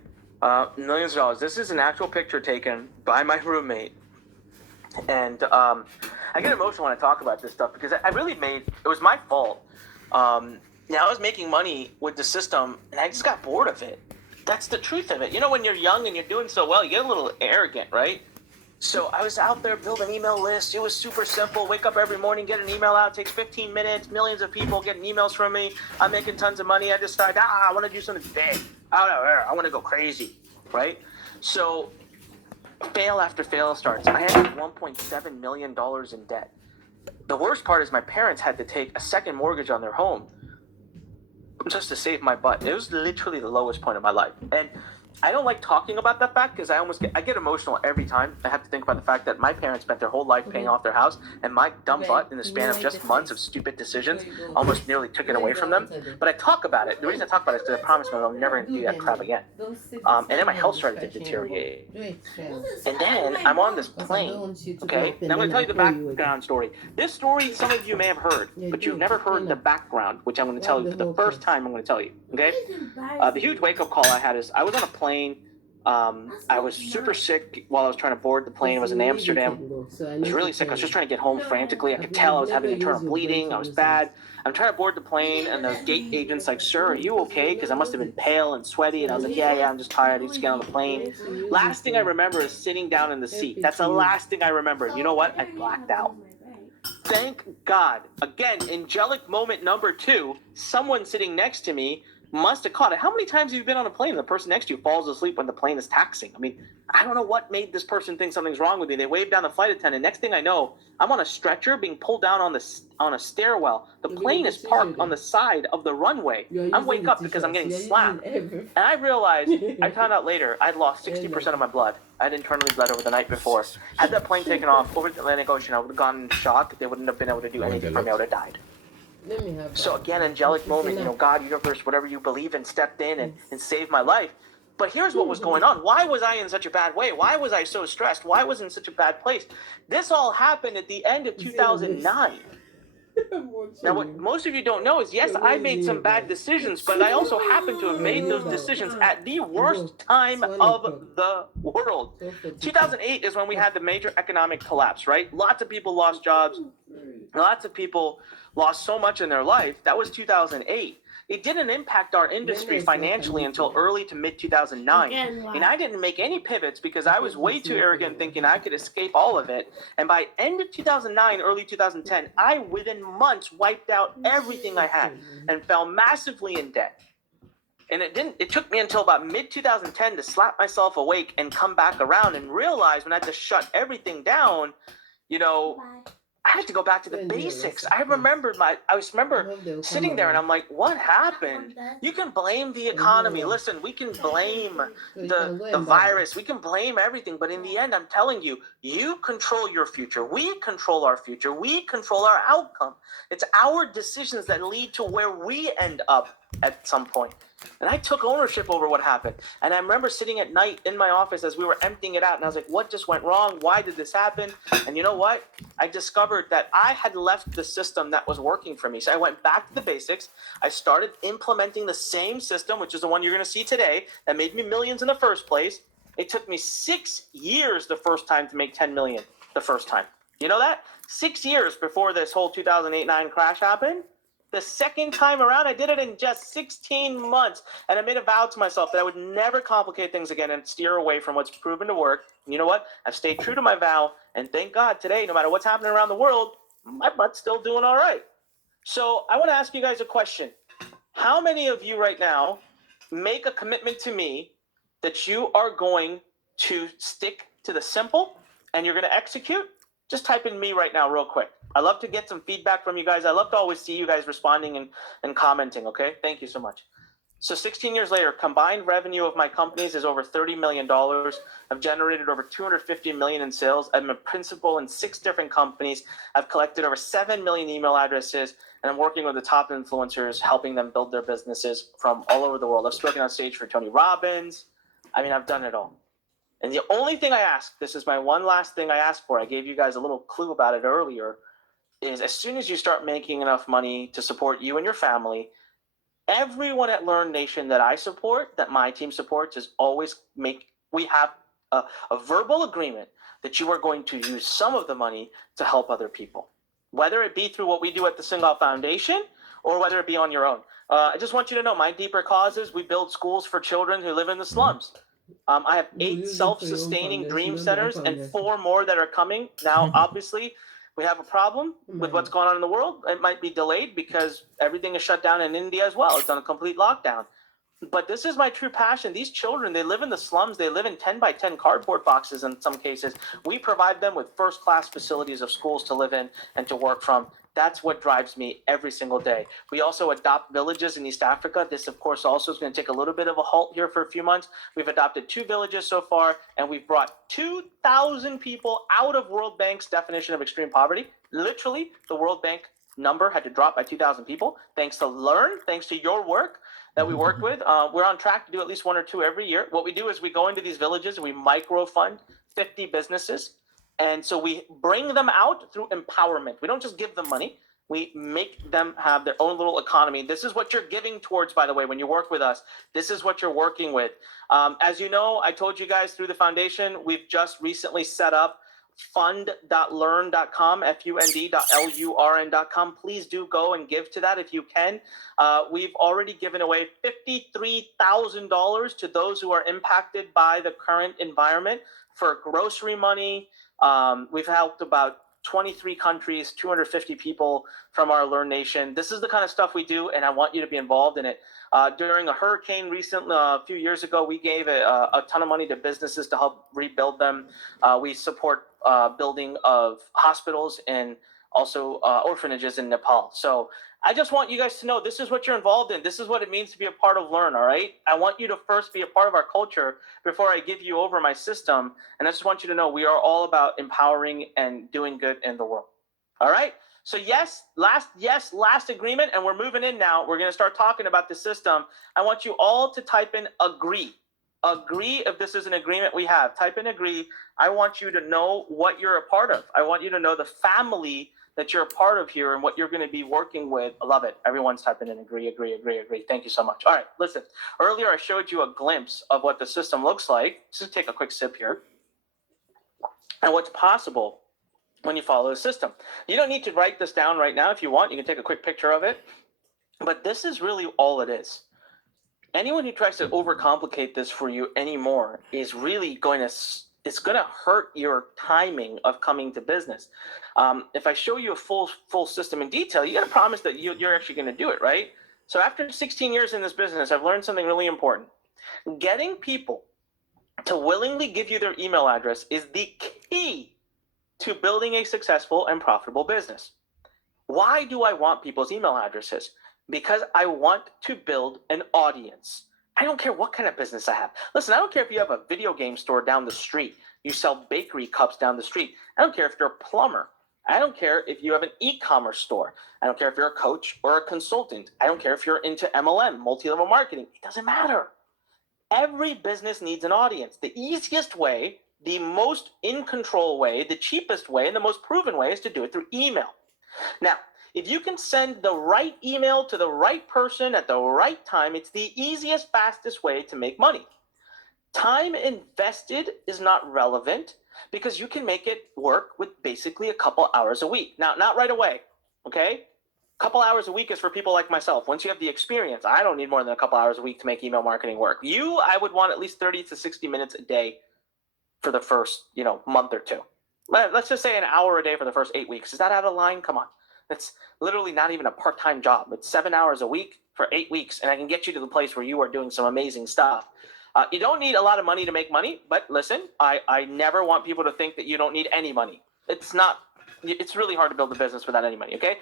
millions of dollars. This is an actual picture taken by my roommate, and I get emotional when I talk about this stuff because I really it was my fault. I was making money with the system, and I just got bored of it. That's the truth of it. You know, when you're young and you're doing so well, you get a little arrogant, right? So I was out there building email lists. It was super simple. Wake up every morning, get an email out. It takes 15 minutes. Millions of people getting emails from me. I'm making tons of money. I decided, I want to do something big. I want to go crazy, right? So fail after fail starts. I had $1.7 million in debt. The worst part is my parents had to take a second mortgage on their home just to save my butt. It was literally the lowest point of my life. And I don't like talking about that fact because I get emotional every time I have to think about the fact that my parents spent their whole life paying off their house, and my dumb butt in the span of just months of stupid decisions almost nearly took it away from them. But I talk about it. The reason I talk about it is because I promised them I'll never do that crap again. And then my health started to deteriorate. And then I'm on this plane, okay? And I'm going to tell you the background story. This story, some of you may have heard, but you've never heard the background, which I'm going to tell you for the first time. I'm going to tell you, okay? The huge wake-up call I had is I was on a plane. I was super sick while I was trying to board the plane. I was in Amsterdam. I was really sick. I was just trying to get home frantically. I could tell I was having internal bleeding. I was bad. I'm trying to board the plane, and the gate agent's like, "Sir, are you okay?" Because I must have been pale and sweaty. And I was like, yeah, I'm just tired. I need to get on the plane. Last thing I remember is sitting down in the seat. That's the last thing I remember. You know what? I blacked out. Thank God. Again, angelic moment number 2, someone sitting next to me must have caught it. How many times have you been on a plane and the person next to you falls asleep when the plane is taxiing? I mean, I don't know what made this person think something's wrong with me. They waved down the flight attendant. Next thing I know, I'm on a stretcher being pulled down on a stairwell. The plane is parked on the side of the runway. I wake up because I'm getting slammed. And I realized, I found out later, I'd lost 60% of my blood. I'd internally bled over the night before. Had that plane taken off over the Atlantic Ocean, I would have gone in shock. They wouldn't have been able to do anything for me. I would have died. So again, angelic moment, God, universe, whatever you believe in, stepped in and saved my life. But here's what was going on. Why was I in such a bad way? Why was I so stressed? Why was I in such a bad place? This all happened at the end of 2009. Now, what most of you don't know is, yes, I made some bad decisions, but I also happen to have made those decisions at the worst time of the world. 2008 is when we had the major economic collapse, right? Lots of people lost jobs. Lots of people lost so much in their life. That was 2008. It didn't impact our industry financially until early to mid 2009. And I didn't make any pivots because I was way too arrogant thinking I could escape all of it. And by end of 2009, early 2010, I within months wiped out everything I had and fell massively in debt. And it took me until about mid 2010 to slap myself awake and come back around and realize when I had to shut everything down, I had to go back to the basics. I remember sitting there and I'm like, what happened? You can blame the economy. Listen, we can blame the virus. We can blame everything. But in the end, I'm telling you, you control your future. We control our future. We control our outcome. It's our decisions that lead to where we end up at some point. And I took ownership over what happened. And I remember sitting at night in my office as we were emptying it out. And I was like, what just went wrong? Why did this happen? And you know what? I discovered that I had left the system that was working for me. So I went back to the basics. I started implementing the same system, which is the one you're going to see today, that made me millions in the first place. It took me 6 years the first time to make 10 million the first time. You know that? 6 years before this whole 2008-9 crash happened. The second time around, I did it in just 16 months. And I made a vow to myself that I would never complicate things again and steer away from what's proven to work. And you know what? I've stayed true to my vow. And thank God today, no matter what's happening around the world, my butt's still doing all right. So I want to ask you guys a question. How many of you right now make a commitment to me that you are going to stick to the simple and you're going to execute? Just type in me right now real quick. I love to get some feedback from you guys. I love to always see you guys responding and commenting, okay? Thank you so much. So 16 years later, combined revenue of my companies is over $30 million. I've generated over $250 million in sales. I'm a principal in 6 different companies. I've collected over 7 million email addresses, and I'm working with the top influencers, helping them build their businesses from all over the world. I've spoken on stage for Tony Robbins. I mean, I've done it all. And the only thing I ask, this is my one last thing I ask for, I gave you guys a little clue about it earlier, is as soon as you start making enough money to support you and your family, everyone at Learn Nation that I support, that my team supports, is always we have a verbal agreement that you are going to use some of the money to help other people, whether it be through what we do at the Singal Foundation or whether it be on your own. I just want you to know my deeper causes, we build schools for children who live in the slums. I have 8 self-sustaining dream centers and 4 more that are coming. Now, obviously, we have a problem with what's going on in the world. It might be delayed because everything is shut down in India as well. It's on a complete lockdown. But this is my true passion. These children, they live in the slums. They live in 10 by 10 cardboard boxes in some cases. We provide them with first-class facilities of schools to live in and to work from. That's what drives me every single day. We also adopt villages in East Africa. This, of course, also is going to take a little bit of a halt here for a few months. We've adopted 2 villages so far, and we've brought 2,000 people out of World Bank's definition of extreme poverty. Literally, the World Bank number had to drop by 2,000 people, thanks to Learn, thanks to your work that we worked with. We're on track to do at least 1 or 2 every year. What we do is we go into these villages and we micro fund 50 businesses. And so we bring them out through empowerment. We don't just give them money. We make them have their own little economy. This is what you're giving towards, by the way, when you work with us. This is what you're working with. As you know, I told you guys through the foundation, we've just recently set up fund.learn.com, fund.lurn.com. Please do go and give to that if you can. We've already given away $53,000 to those who are impacted by the current environment for grocery money. We've helped about 23 countries, 250 people from our Learn Nation. This is the kind of stuff we do, and I want you to be involved in it. During a hurricane recently, a few years ago, we gave a ton of money to businesses to help rebuild them. We support building of hospitals and also orphanages in Nepal. So I just want you guys to know this is what you're involved in. This is what it means to be a part of Learn, all right? I want you to first be a part of our culture before I give you over my system. And I just want you to know we are all about empowering and doing good in the world. All right? So last agreement, and we're moving in now. We're going to start talking about the system. I want you all to type in agree. Agree if this is an agreement we have. Type in agree. I want you to know what you're a part of. I want you to know the family that you're a part of here and what you're going to be working with. I love it. Everyone's typing in agree, agree, agree, agree. Thank you so much. All right, listen. Earlier, I showed you a glimpse of what the system looks like. Just take a quick sip here. And what's possible when you follow the system. You don't need to write this down right now. If you want, you can take a quick picture of it. But this is really all it is. Anyone who tries to overcomplicate this for you anymore is really going to it's going to hurt your timing of coming to business. If I show you a full system in detail, you got to promise that you're actually going to do it, right? So after 16 years in this business, I've learned something really important. Getting people to willingly give you their email address is the key to building a successful and profitable business. Why do I want people's email addresses? Because I want to build an audience. I don't care what kind of business I have. Listen, I don't care if you have a video game store down the street. You sell bakery cups down the street. I don't care if you're a plumber. I don't care if you have an e-commerce store. I don't care if you're a coach or a consultant. I don't care if you're into MLM, multi-level marketing. It doesn't matter. Every business needs an audience. The easiest way, the most in control way, the cheapest way, and the most proven way is to do it through email. Now, if you can send the right email to the right person at the right time, it's the easiest, fastest way to make money. Time invested is not relevant because you can make it work with basically a couple hours a week. Now, not right away, okay? A couple hours a week is for people like myself. Once you have the experience, I don't need more than a couple hours a week to make email marketing work. I would want at least 30 to 60 minutes a day for the first, month or two. Let's just say an hour a day for the first 8 weeks. Is that out of line? Come on. It's literally not even a part-time job. It's 7 hours a week for 8 weeks, and I can get you to the place where you are doing some amazing stuff. You don't need a lot of money to make money, but listen, I never want people to think that you don't need any money. It's really hard to build a business without any money, okay?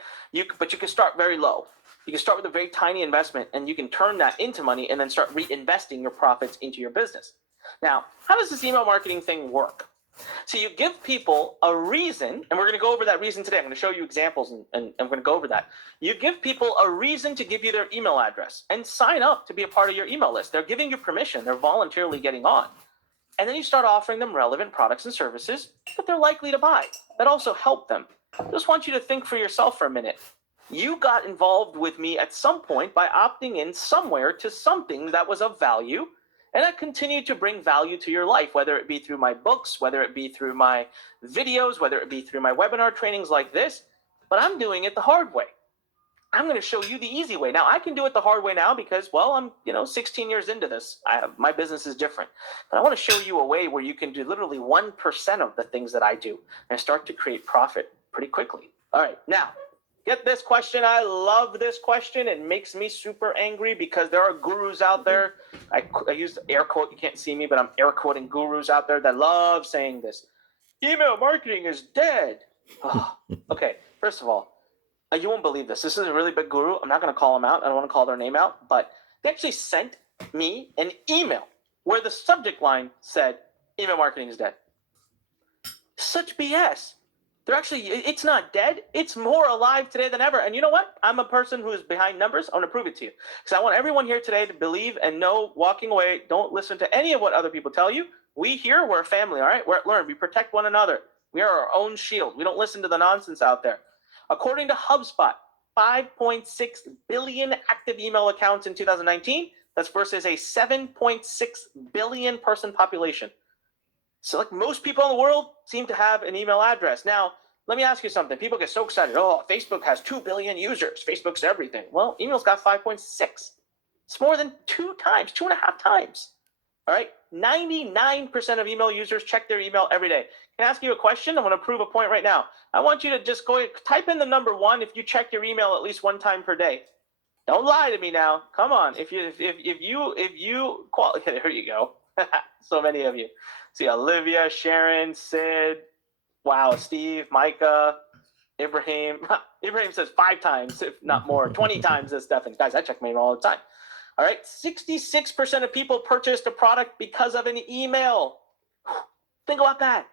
But you can start very low. You can start with a very tiny investment, and you can turn that into money and then start reinvesting your profits into your business. Now, how does this email marketing thing work? So you give people a reason, and we're going to go over that reason today. I'm going to show you examples, and I'm going to go over that. You give people a reason to give you their email address and sign up to be a part of your email list. They're giving you permission. They're voluntarily getting on. And then you start offering them relevant products and services that they're likely to buy, that also help them. I just want you to think for yourself for a minute. You got involved with me at some point by opting in somewhere to something that was of value, and I continue to bring value to your life, whether it be through my books, whether it be through my videos, whether it be through my webinar trainings like this, but I'm doing it the hard way. I'm going to show you the easy way. Now, I can do it the hard way now because, well, I'm 16 years into this. My business is different. But I want to show you a way where you can do literally 1% of the things that I do and start to create profit pretty quickly. All right, now, get this question. I love this question. It makes me super angry because there are gurus out there. I use air quote. You can't see me, but I'm air quoting gurus out there that love saying this. Email marketing is dead. Oh, okay, first of all, you won't believe this. This is a really big guru. I'm not going to call them out. I don't want to call their name out. But they actually sent me an email where the subject line said, email marketing is dead. Such BS. It's not dead. It's more alive today than ever. And you know what? I'm a person who is behind numbers. I want to prove it to you. Because I want everyone here today to believe and know, walking away, don't listen to any of what other people tell you. We're a family, all right? We're at Learn. We protect one another. We are our own shield. We don't listen to the nonsense out there. According to HubSpot, 5.6 billion active email accounts in 2019. That's versus a 7.6 billion person population. So like most people in the world seem to have an email address. Now, let me ask you something. People get so excited. Oh, Facebook has 2 billion users. Facebook's everything. Well, email's got 5.6. It's more than 2.5 times. All right. 99% of email users check their email every day. Can I ask you a question? I'm going to prove a point right now. I want you to just go type in the number 1 if you check your email at least 1 time per day. Don't lie to me now. Come on. If you here you go. So many of you. See Olivia, Sharon, Sid, wow, Steve, Micah, Ibrahim. Ibrahim says 5 times, if not more, 20 times this stuff. And guys, I check my email all the time. All right, 66% of people purchased a product because of an email. Think about that.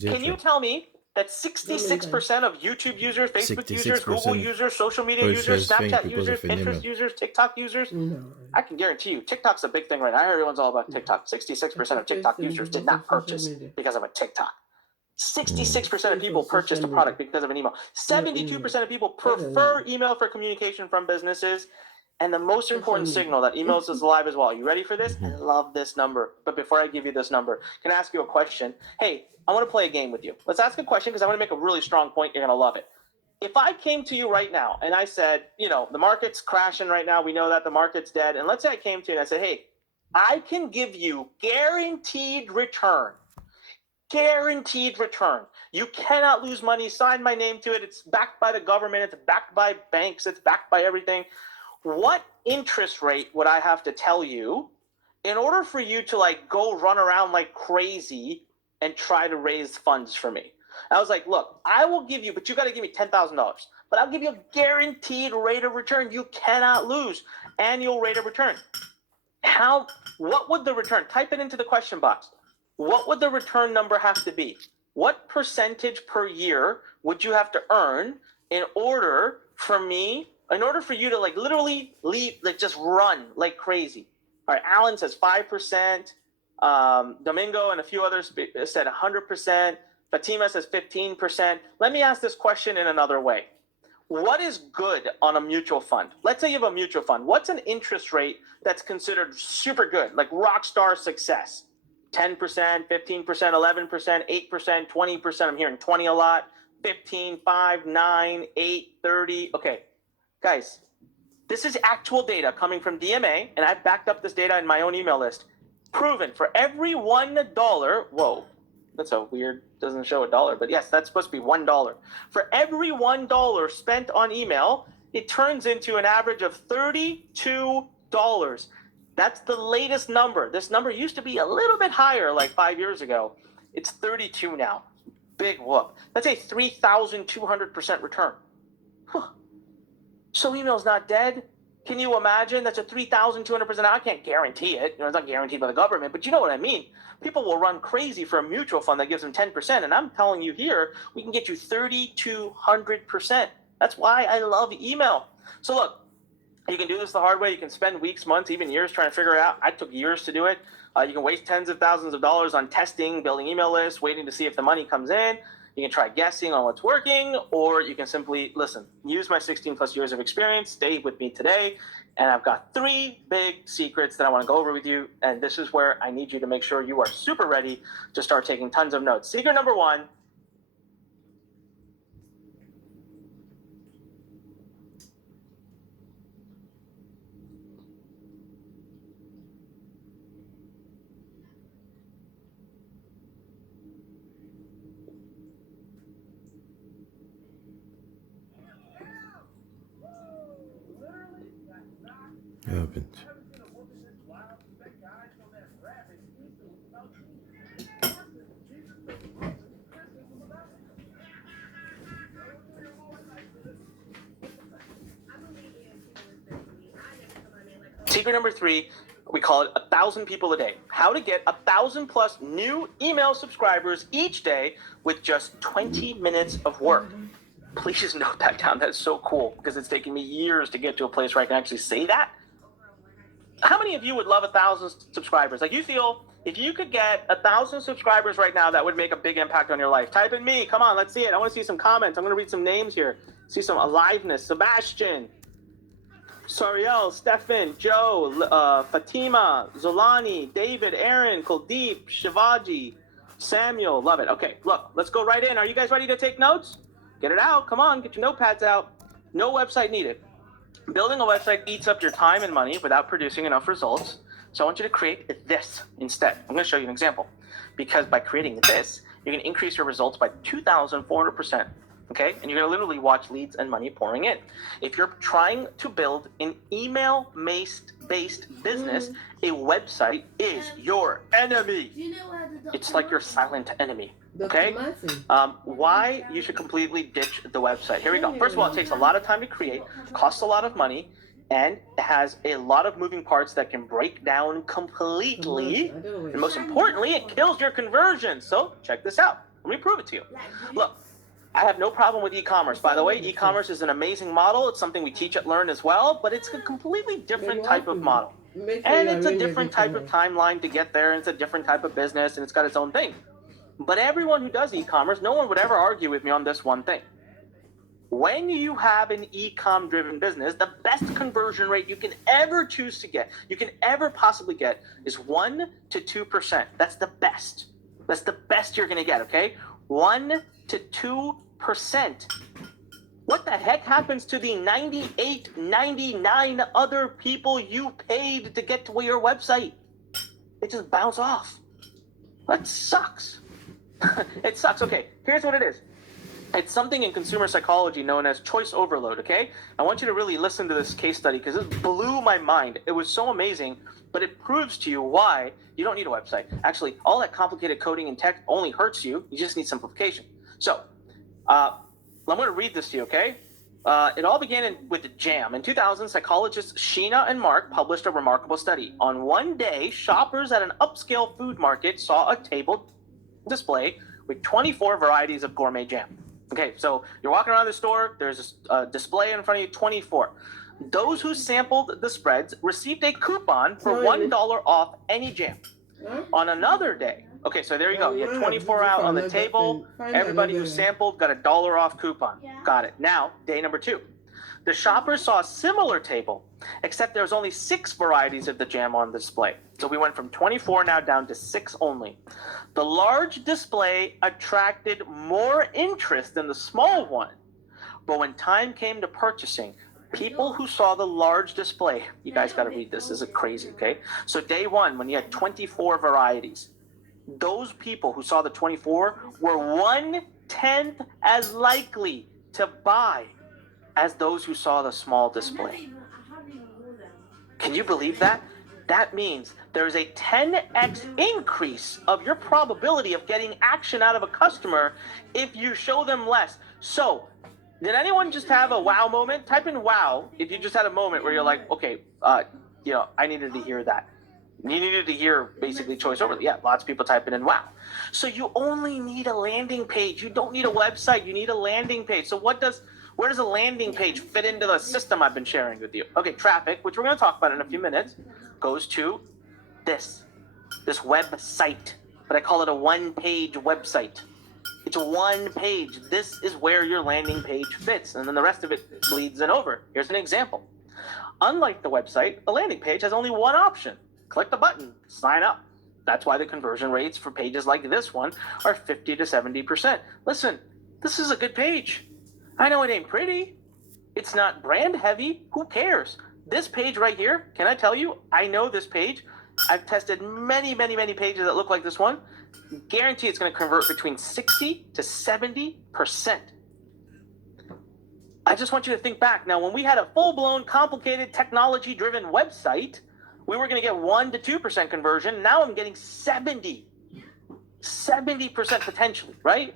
Can you tell me that 66% of YouTube users, Facebook users, Google users, social media users, Snapchat users, Pinterest users, TikTok users? No. I can guarantee you, TikTok's a big thing right now. Everyone's all about TikTok. 66% of TikTok users did not purchase because of a TikTok. 66% of people purchased a product because of an email. 72% of people prefer email for communication from businesses. And the most important signal that emails is alive as well. You ready for this? I love this number. But before I give you this number, can I ask you a question? Hey, I want to play a game with you. Let's ask a question because I want to make a really strong point. You're going to love it. If I came to you right now and I said, the market's crashing right now. We know that the market's dead. And let's say I came to you and I said, hey, I can give you guaranteed return. Guaranteed return. You cannot lose money. Sign my name to it. It's backed by the government. It's backed by banks. It's backed by everything. What interest rate would I have to tell you in order for you to go run around like crazy and try to raise funds for me? I was like, look, I will give you, but you got to give me $10,000, but I'll give you a guaranteed rate of return. You cannot lose. Annual rate of return. What would the return? Type it into the question box. What would the return number have to be? What percentage per year would you have to earn in order for you to literally leave, just run like crazy? All right, Alan says 5%. Domingo and a few others said 100%. Fatima says 15%. Let me ask this question in another way. What is good on a mutual fund? Let's say you have a mutual fund. What's an interest rate that's considered super good, like rock star success? 10%, 15%, 11%, 8%, 20%. I'm hearing 20 a lot. 15, 5, 9, 8, 30. Okay. guys, this is actual data coming from DMA, and I've backed up this data in my own email list. Proven for every $1, whoa, that's a weird, doesn't show a dollar, but yes, that's supposed to be $1. For every $1 spent on email, it turns into an average of $32. That's the latest number. This number used to be a little bit higher like 5 years ago. It's 32 now. Big whoop. That's a 3,200% return. Whew. So email's not dead. Can you imagine? That's a 3,200%. I can't guarantee it. It's not guaranteed by the government, but you know what I mean. People will run crazy for a mutual fund that gives them 10%, and I'm telling you here, we can get you 3,200%. That's why I love email. So look, you can do this the hard way. You can spend weeks, months, even years trying to figure it out. I took years to do it. You can waste tens of thousands of dollars on testing, building email lists, waiting to see if the money comes in. You can try guessing on what's working, or you can simply listen, use my 16 plus years of experience, stay with me today. And I've got 3 big secrets that I want to go over with you. And this is where I need you to make sure you are super ready to start taking tons of notes. Secret number 1. Happened. Secret number 3, we call it 1,000 people a day. How to get 1,000 plus new email subscribers each day with just 20 minutes of work. Please note that down. That's so cool because it's taken me years to get to a place where I can actually say that. How many of you would love 1,000 subscribers? Like, you feel if you could get 1,000 subscribers right now, that would make a big impact on your life. Type in me. Come on, let's see it. I want to see some comments. I'm going to read some names here. See some aliveness. Sebastian, Sariel, Stefan, Joe, Fatima, Zolani, David, Aaron, Kuldeep, Shivaji, Samuel. Love it. Okay, look, let's go right in. Are you guys ready to take notes? Get it out. Come on, get your notepads out. No website needed. Building a website eats up your time and money without producing enough results. So I want you to create this instead. I'm going to show you an example. Because by creating this, you're going to increase your results by 2,400%. Okay? And you're going to literally watch leads and money pouring in. If you're trying to build an email-based business, a website is your enemy. It's like your silent enemy. Okay? Why you should completely ditch the website. Here we go. First of all, it takes a lot of time to create, costs a lot of money, and it has a lot of moving parts that can break down completely. And most importantly, it kills your conversion. So check this out. Let me prove it to you. Look, I have no problem with e-commerce. By the way, e-commerce is an amazing model. It's something we teach at Learn as well, but it's a completely different type of model. And it's a different type of timeline to get there, and it's a different type of business, and it's got its own thing. But everyone who does e-commerce, no one would ever argue with me on this one thing. When you have an e-com driven business, the best conversion rate you can ever choose to get, you can ever possibly get, is 1 to 2%. That's the best. That's the best you're going to get, okay? 1 to 2%. What the heck happens to the 98, 99 other people you paid to get to your website? They just bounce off. That sucks. It sucks. Okay, here's what it is. It's something in consumer psychology known as choice overload, okay? I want you to really listen to this case study because it blew my mind. It was so amazing, but it proves to you why you don't need a website. Actually, all that complicated coding and tech only hurts you. You just need simplification. So, I'm going to read this to you, okay? It all began with Jam. In 2000, psychologists Sheena and Mark published a remarkable study. On one day, shoppers at an upscale food market saw a table display with 24 varieties of gourmet jam. Okay, so you're walking around the store, there's a display in front of you, 24. Those who sampled the spreads received a coupon for $1 off any jam. On another day, okay, so there you go. You had 24 out on the table. Everybody who sampled got a $1 off coupon. Got it. Now, day number 2. The shoppers saw a similar table, except there was only 6 varieties of the jam on display. So we went from 24 now down to 6 only. The large display attracted more interest than the small one. But when time came to purchasing, People who saw the large display, you guys got to read this. This is crazy, okay? So day one, when you had 24 varieties, those people who saw the 24 were 1/10 as likely to buy as those who saw the small display. Can you believe that? That means there's a 10x increase of your probability of getting action out of a customer if you show them less. So, did anyone just have a wow moment? Type in wow if you just had a moment where you're like, okay, I needed to hear that. You needed to hear basically choice over. Yeah, lots of people typing in wow. So you only need a landing page. You don't need a website. You need a landing page. So where does a landing page fit into the system I've been sharing with you? Okay, traffic, which we're going to talk about in a few minutes, goes to this website. But I call it a one-page website. It's a one page. This is where your landing page fits, and then the rest of it bleeds in over. Here's an example. Unlike the website, a landing page has only one option. Click the button, sign up. That's why the conversion rates for pages like this one are 50 to 70%. Listen, this is a good page. I know it ain't pretty. It's not brand heavy. Who cares? This page right here, can I tell you, I know this page. I've tested many, many, many pages that look like this one. Guarantee it's going to convert between 60 to 70%. I just want you to think back. Now, when we had a full-blown, complicated, technology-driven website, we were going to get 1 to 2% conversion. Now I'm getting 70% potentially, right?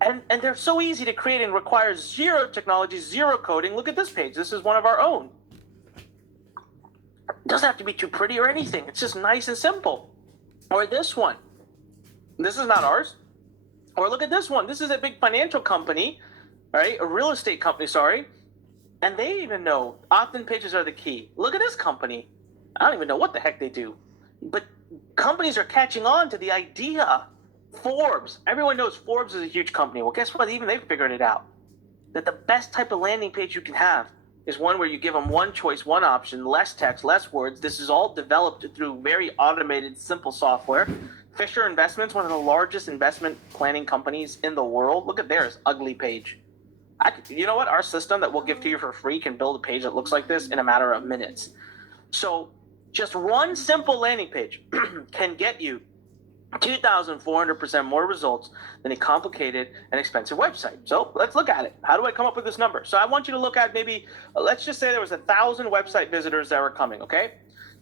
And they're so easy to create and require zero technology, zero coding. Look at this page. This is one of our own. It doesn't have to be too pretty or anything. It's just nice and simple. Or this one. This is not ours. Or look at this one. This is a big financial company, right? A real estate company, sorry. And they even know opt-in pages are the key. Look at this company. I don't even know what the heck they do. But companies are catching on to the idea. Forbes. Everyone knows Forbes is a huge company. Well, guess what? Even they've figured it out. That the best type of landing page you can have is one where you give them one choice, one option, less text, less words. This is all developed through very automated, simple software. Fisher Investments, one of the largest investment planning companies in the world. Look at theirs, ugly page. You know what? Our system that we'll give to you for free can build a page that looks like this in a matter of minutes. So just one simple landing page can get you 2,400% more results than a complicated and expensive website. So let's look at it. How do I come up with this number? So I want you to look at maybe, let's just say there was 1,000 website visitors that were coming, okay?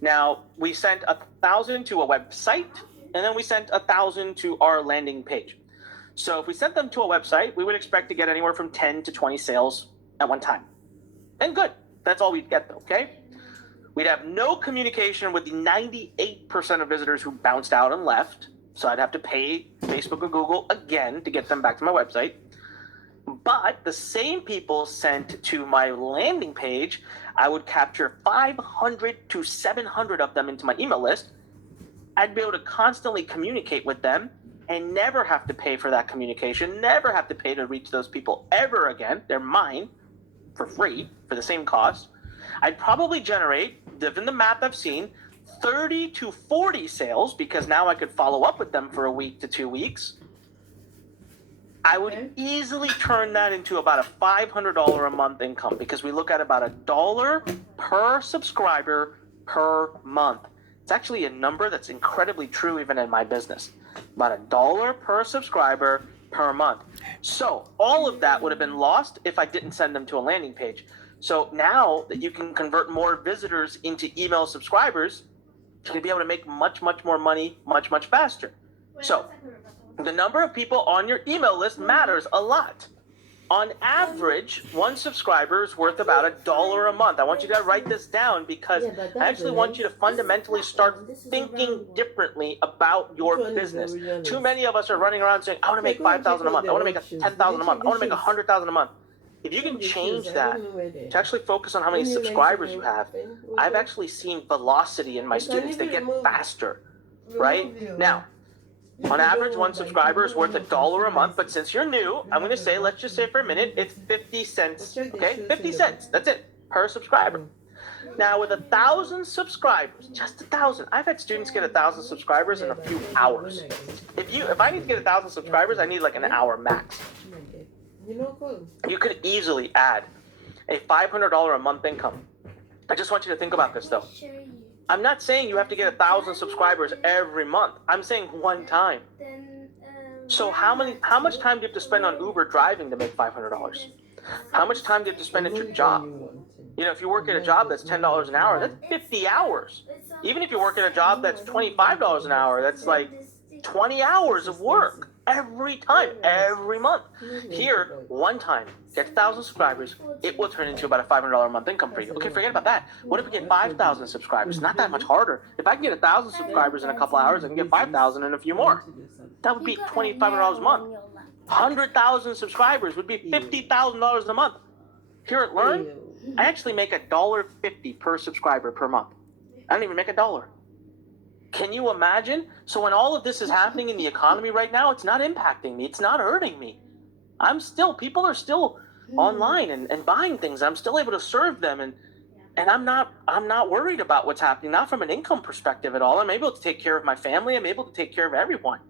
Now, we sent 1,000 to a website, and then we sent 1,000 to our landing page. So if we sent them to a website, we would expect to get anywhere from 10 to 20 sales at one time. And good. That's all we'd get, though, okay? We'd have no communication with the 98% of visitors who bounced out and left. So I'd have to pay Facebook or Google again to get them back to my website. But the same people sent to my landing page, I would capture 500 to 700 of them into my email list. I'd be able to constantly communicate with them and never have to pay for that communication, never have to pay to reach those people ever again. They're mine for free for the same cost. I'd probably generate, given the math I've seen, 30 to 40 sales, because now I could follow up with them for a week to 2 weeks. I would easily turn that into about a $500 a month income, because we look at about $1 per subscriber per month. It's actually a number that's incredibly true even in my business. About $1 per subscriber per month. So all of that would have been lost if I didn't send them to a landing page. So now that you can convert more visitors into email subscribers, you're going to be able to make much, much more money, much, much faster. So the number of people on your email list matters a lot. On average, one subscriber is worth about $1 a month. I want you to write this down, because I actually want you to fundamentally start thinking differently about your business. Too many of us are running around saying, I want to make $5,000 a month. I want to make $10,000 a month. I want to make $100,000 a month. If you can change that to actually focus on how many subscribers you have, I've actually seen velocity in my students. They get faster, right? Now, on average, one subscriber is worth $1 a month, but since you're new, I'm going to say, let's just say for a minute, it's 50 cents, okay? 50 cents, that's it, per subscriber. Now, with 1,000 subscribers, just 1,000, I've had students get 1,000 subscribers in a few hours. If I need to get 1,000 subscribers, I need like an hour max. You could easily add a $500 a month income. I just want you to think about this though. I'm not saying you have to get 1,000 subscribers every month. I'm saying one time. So how much time do you have to spend on Uber driving to make $500? How much time do you have to spend at your job? You know, if you work at a job that's $10 an hour, that's 50 hours. Even if you work at a job that's $25 an hour, that's like 20 hours of work every time, every month. Here, one time, get 1,000 subscribers, it will turn into about a $500 a month income for you. Okay, forget about that. What if we get 5,000 subscribers? Not that much harder. If I can get 1,000 subscribers in a couple hours, I can get 5,000 in a few more. That would be $2,500 a month. 100,000 subscribers would be $50,000 a month. Here at Learn, I actually make $1.50 per subscriber per month. I don't even make $1. Can you imagine? So when all of this is happening in the economy right now, it's not impacting me. It's not hurting me. People are still online and buying things. I'm still able to serve them, and I'm not worried about what's happening, not from an income perspective at all. I'm able to take care of my family. I'm able to take care of everyone,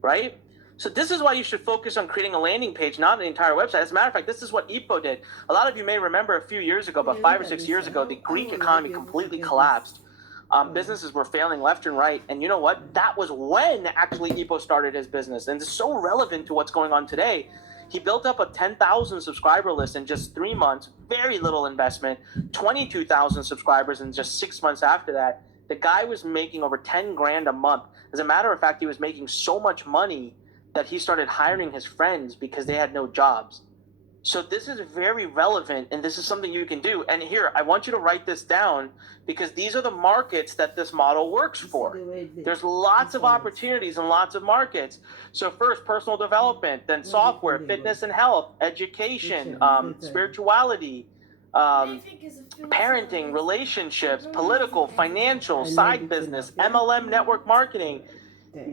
right? So this is why you should focus on creating a landing page, not an entire website. As a matter of fact, this is what EPO did. A lot of you may remember a few years ago, about 5 or 6 years ago, the Greek economy completely collapsed. Businesses were failing left and right. And you know what? That was when actually EPO started his business. And it's so relevant to what's going on today. He built up a 10,000 subscriber list in just 3 months, very little investment, 22,000 subscribers in just 6 months after that. The guy was making over 10 grand a month. As a matter of fact, he was making so much money that he started hiring his friends because they had no jobs. So this is very relevant, and this is something you can do. And here, I want you to write this down, because these are the markets that this model works for. There's lots of opportunities in lots of markets. So first, personal development, then software, fitness and health, education, spirituality, parenting, relationships, political, financial, side business, MLM network marketing,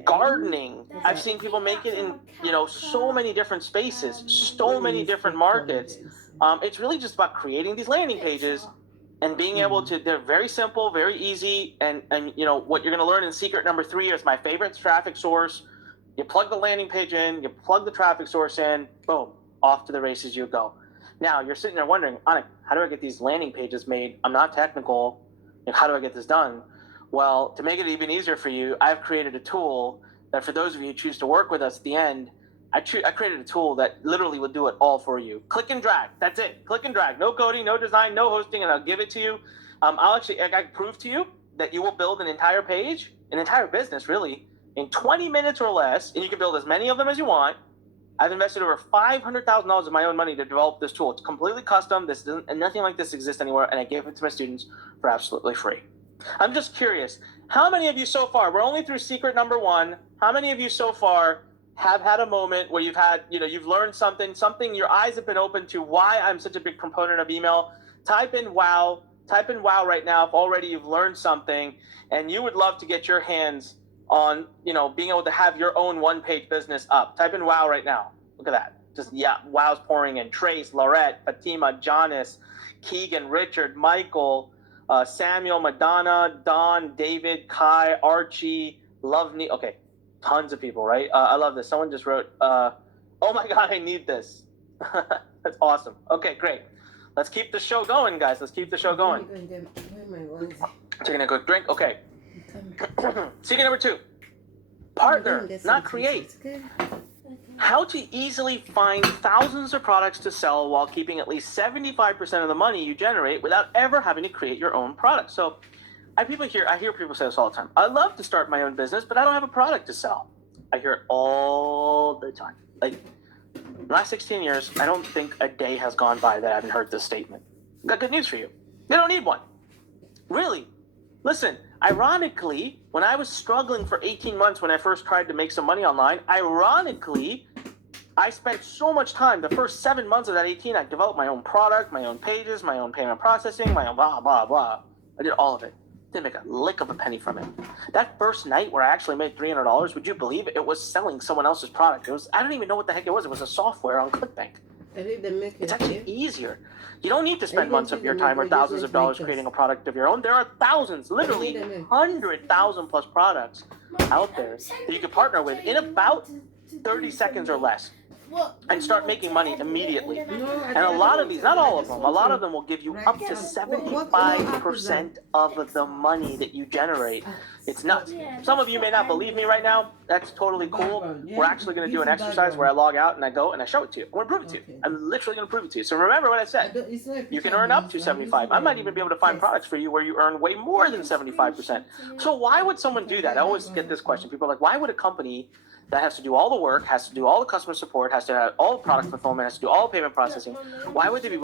gardening. I've seen people make it in, so many different spaces, so many different markets. It's really just about creating these landing pages and being able to, they're very simple, very easy. And what you're going to learn in secret number 3 is my favorite traffic source. You plug the landing page in, you plug the traffic source in, boom, off to the races you go. Now you're sitting there wondering, Anik, how do I get these landing pages made? I'm not technical. How do I get this done? Well, to make it even easier for you, I've created a tool that for those of you who choose to work with us at the end, I created a tool that literally will do it all for you. Click and drag. That's it. Click and drag. No coding, no design, no hosting, and I'll give it to you. I can prove to you that you will build an entire page, an entire business really, in 20 minutes or less, and you can build as many of them as you want. I've invested over $500,000 of my own money to develop this tool. It's completely custom. And nothing like this exists anywhere, and I gave it to my students for absolutely free. I'm just curious, how many of you so far, we're only through secret number 1, how many of you so far have had a moment where you've had, you've learned something, your eyes have been open to why I'm such a big proponent of email? Type in wow right now if already you've learned something and you would love to get your hands on, being able to have your own one-page business up. Type in wow right now. Look at that. Just, wow's pouring in. Trace, Laurette, Fatima, Jonas, Keegan, Richard, Michael, Samuel, Madonna, Don, David, Kai, Archie, Lovney. Okay, tons of people, right? I love this. Someone just wrote, oh my God, I need this. That's awesome. Okay, great. Let's keep the show going, guys. Let's keep the show going. Taking a quick drink. Okay. Secret number 2. Partner, not create. How to easily find thousands of products to sell while keeping at least 75% of the money you generate without ever having to create your own product. So I hear people say this all the time. I love to start my own business, but I don't have a product to sell. I hear it all the time. Like, in the last 16 years, I don't think a day has gone by that I haven't heard this statement. I've got good news for you. You don't need one. Really. Listen, ironically, when I was struggling for 18 months when I first tried to make some money online, I spent so much time, the first 7 months of that 18, I developed my own product, my own pages, my own payment processing, my own blah, blah, blah. I did all of it. Didn't make a lick of a penny from it. That first night where I actually made $300, would you believe it was selling someone else's product? I don't even know what the heck it was. It was a software on ClickBank. It's actually easier. You don't need to spend months of your time or thousands of dollars creating a product of your own. There are thousands, literally 100,000 plus products out there that you can partner with in about 30 seconds or less. and start making money immediately. And a lot of these, not all of them, a lot of them will give you up to 75% of the money that you generate. It's nuts. Some of you may not believe me right now. That's totally cool. We're actually going to do an exercise where I log out and I go and I show it to you. I'm going to prove it to you. I'm literally going to prove it to you. So remember what I said. You can earn up to 75. I might even be able to find products for you where you earn way more than 75%. So why would someone do that? I always get this question. People are like, why would a company that has to do all the work, has to do all the customer support, has to have all the product fulfillment, has to do all the payment processing, why would they be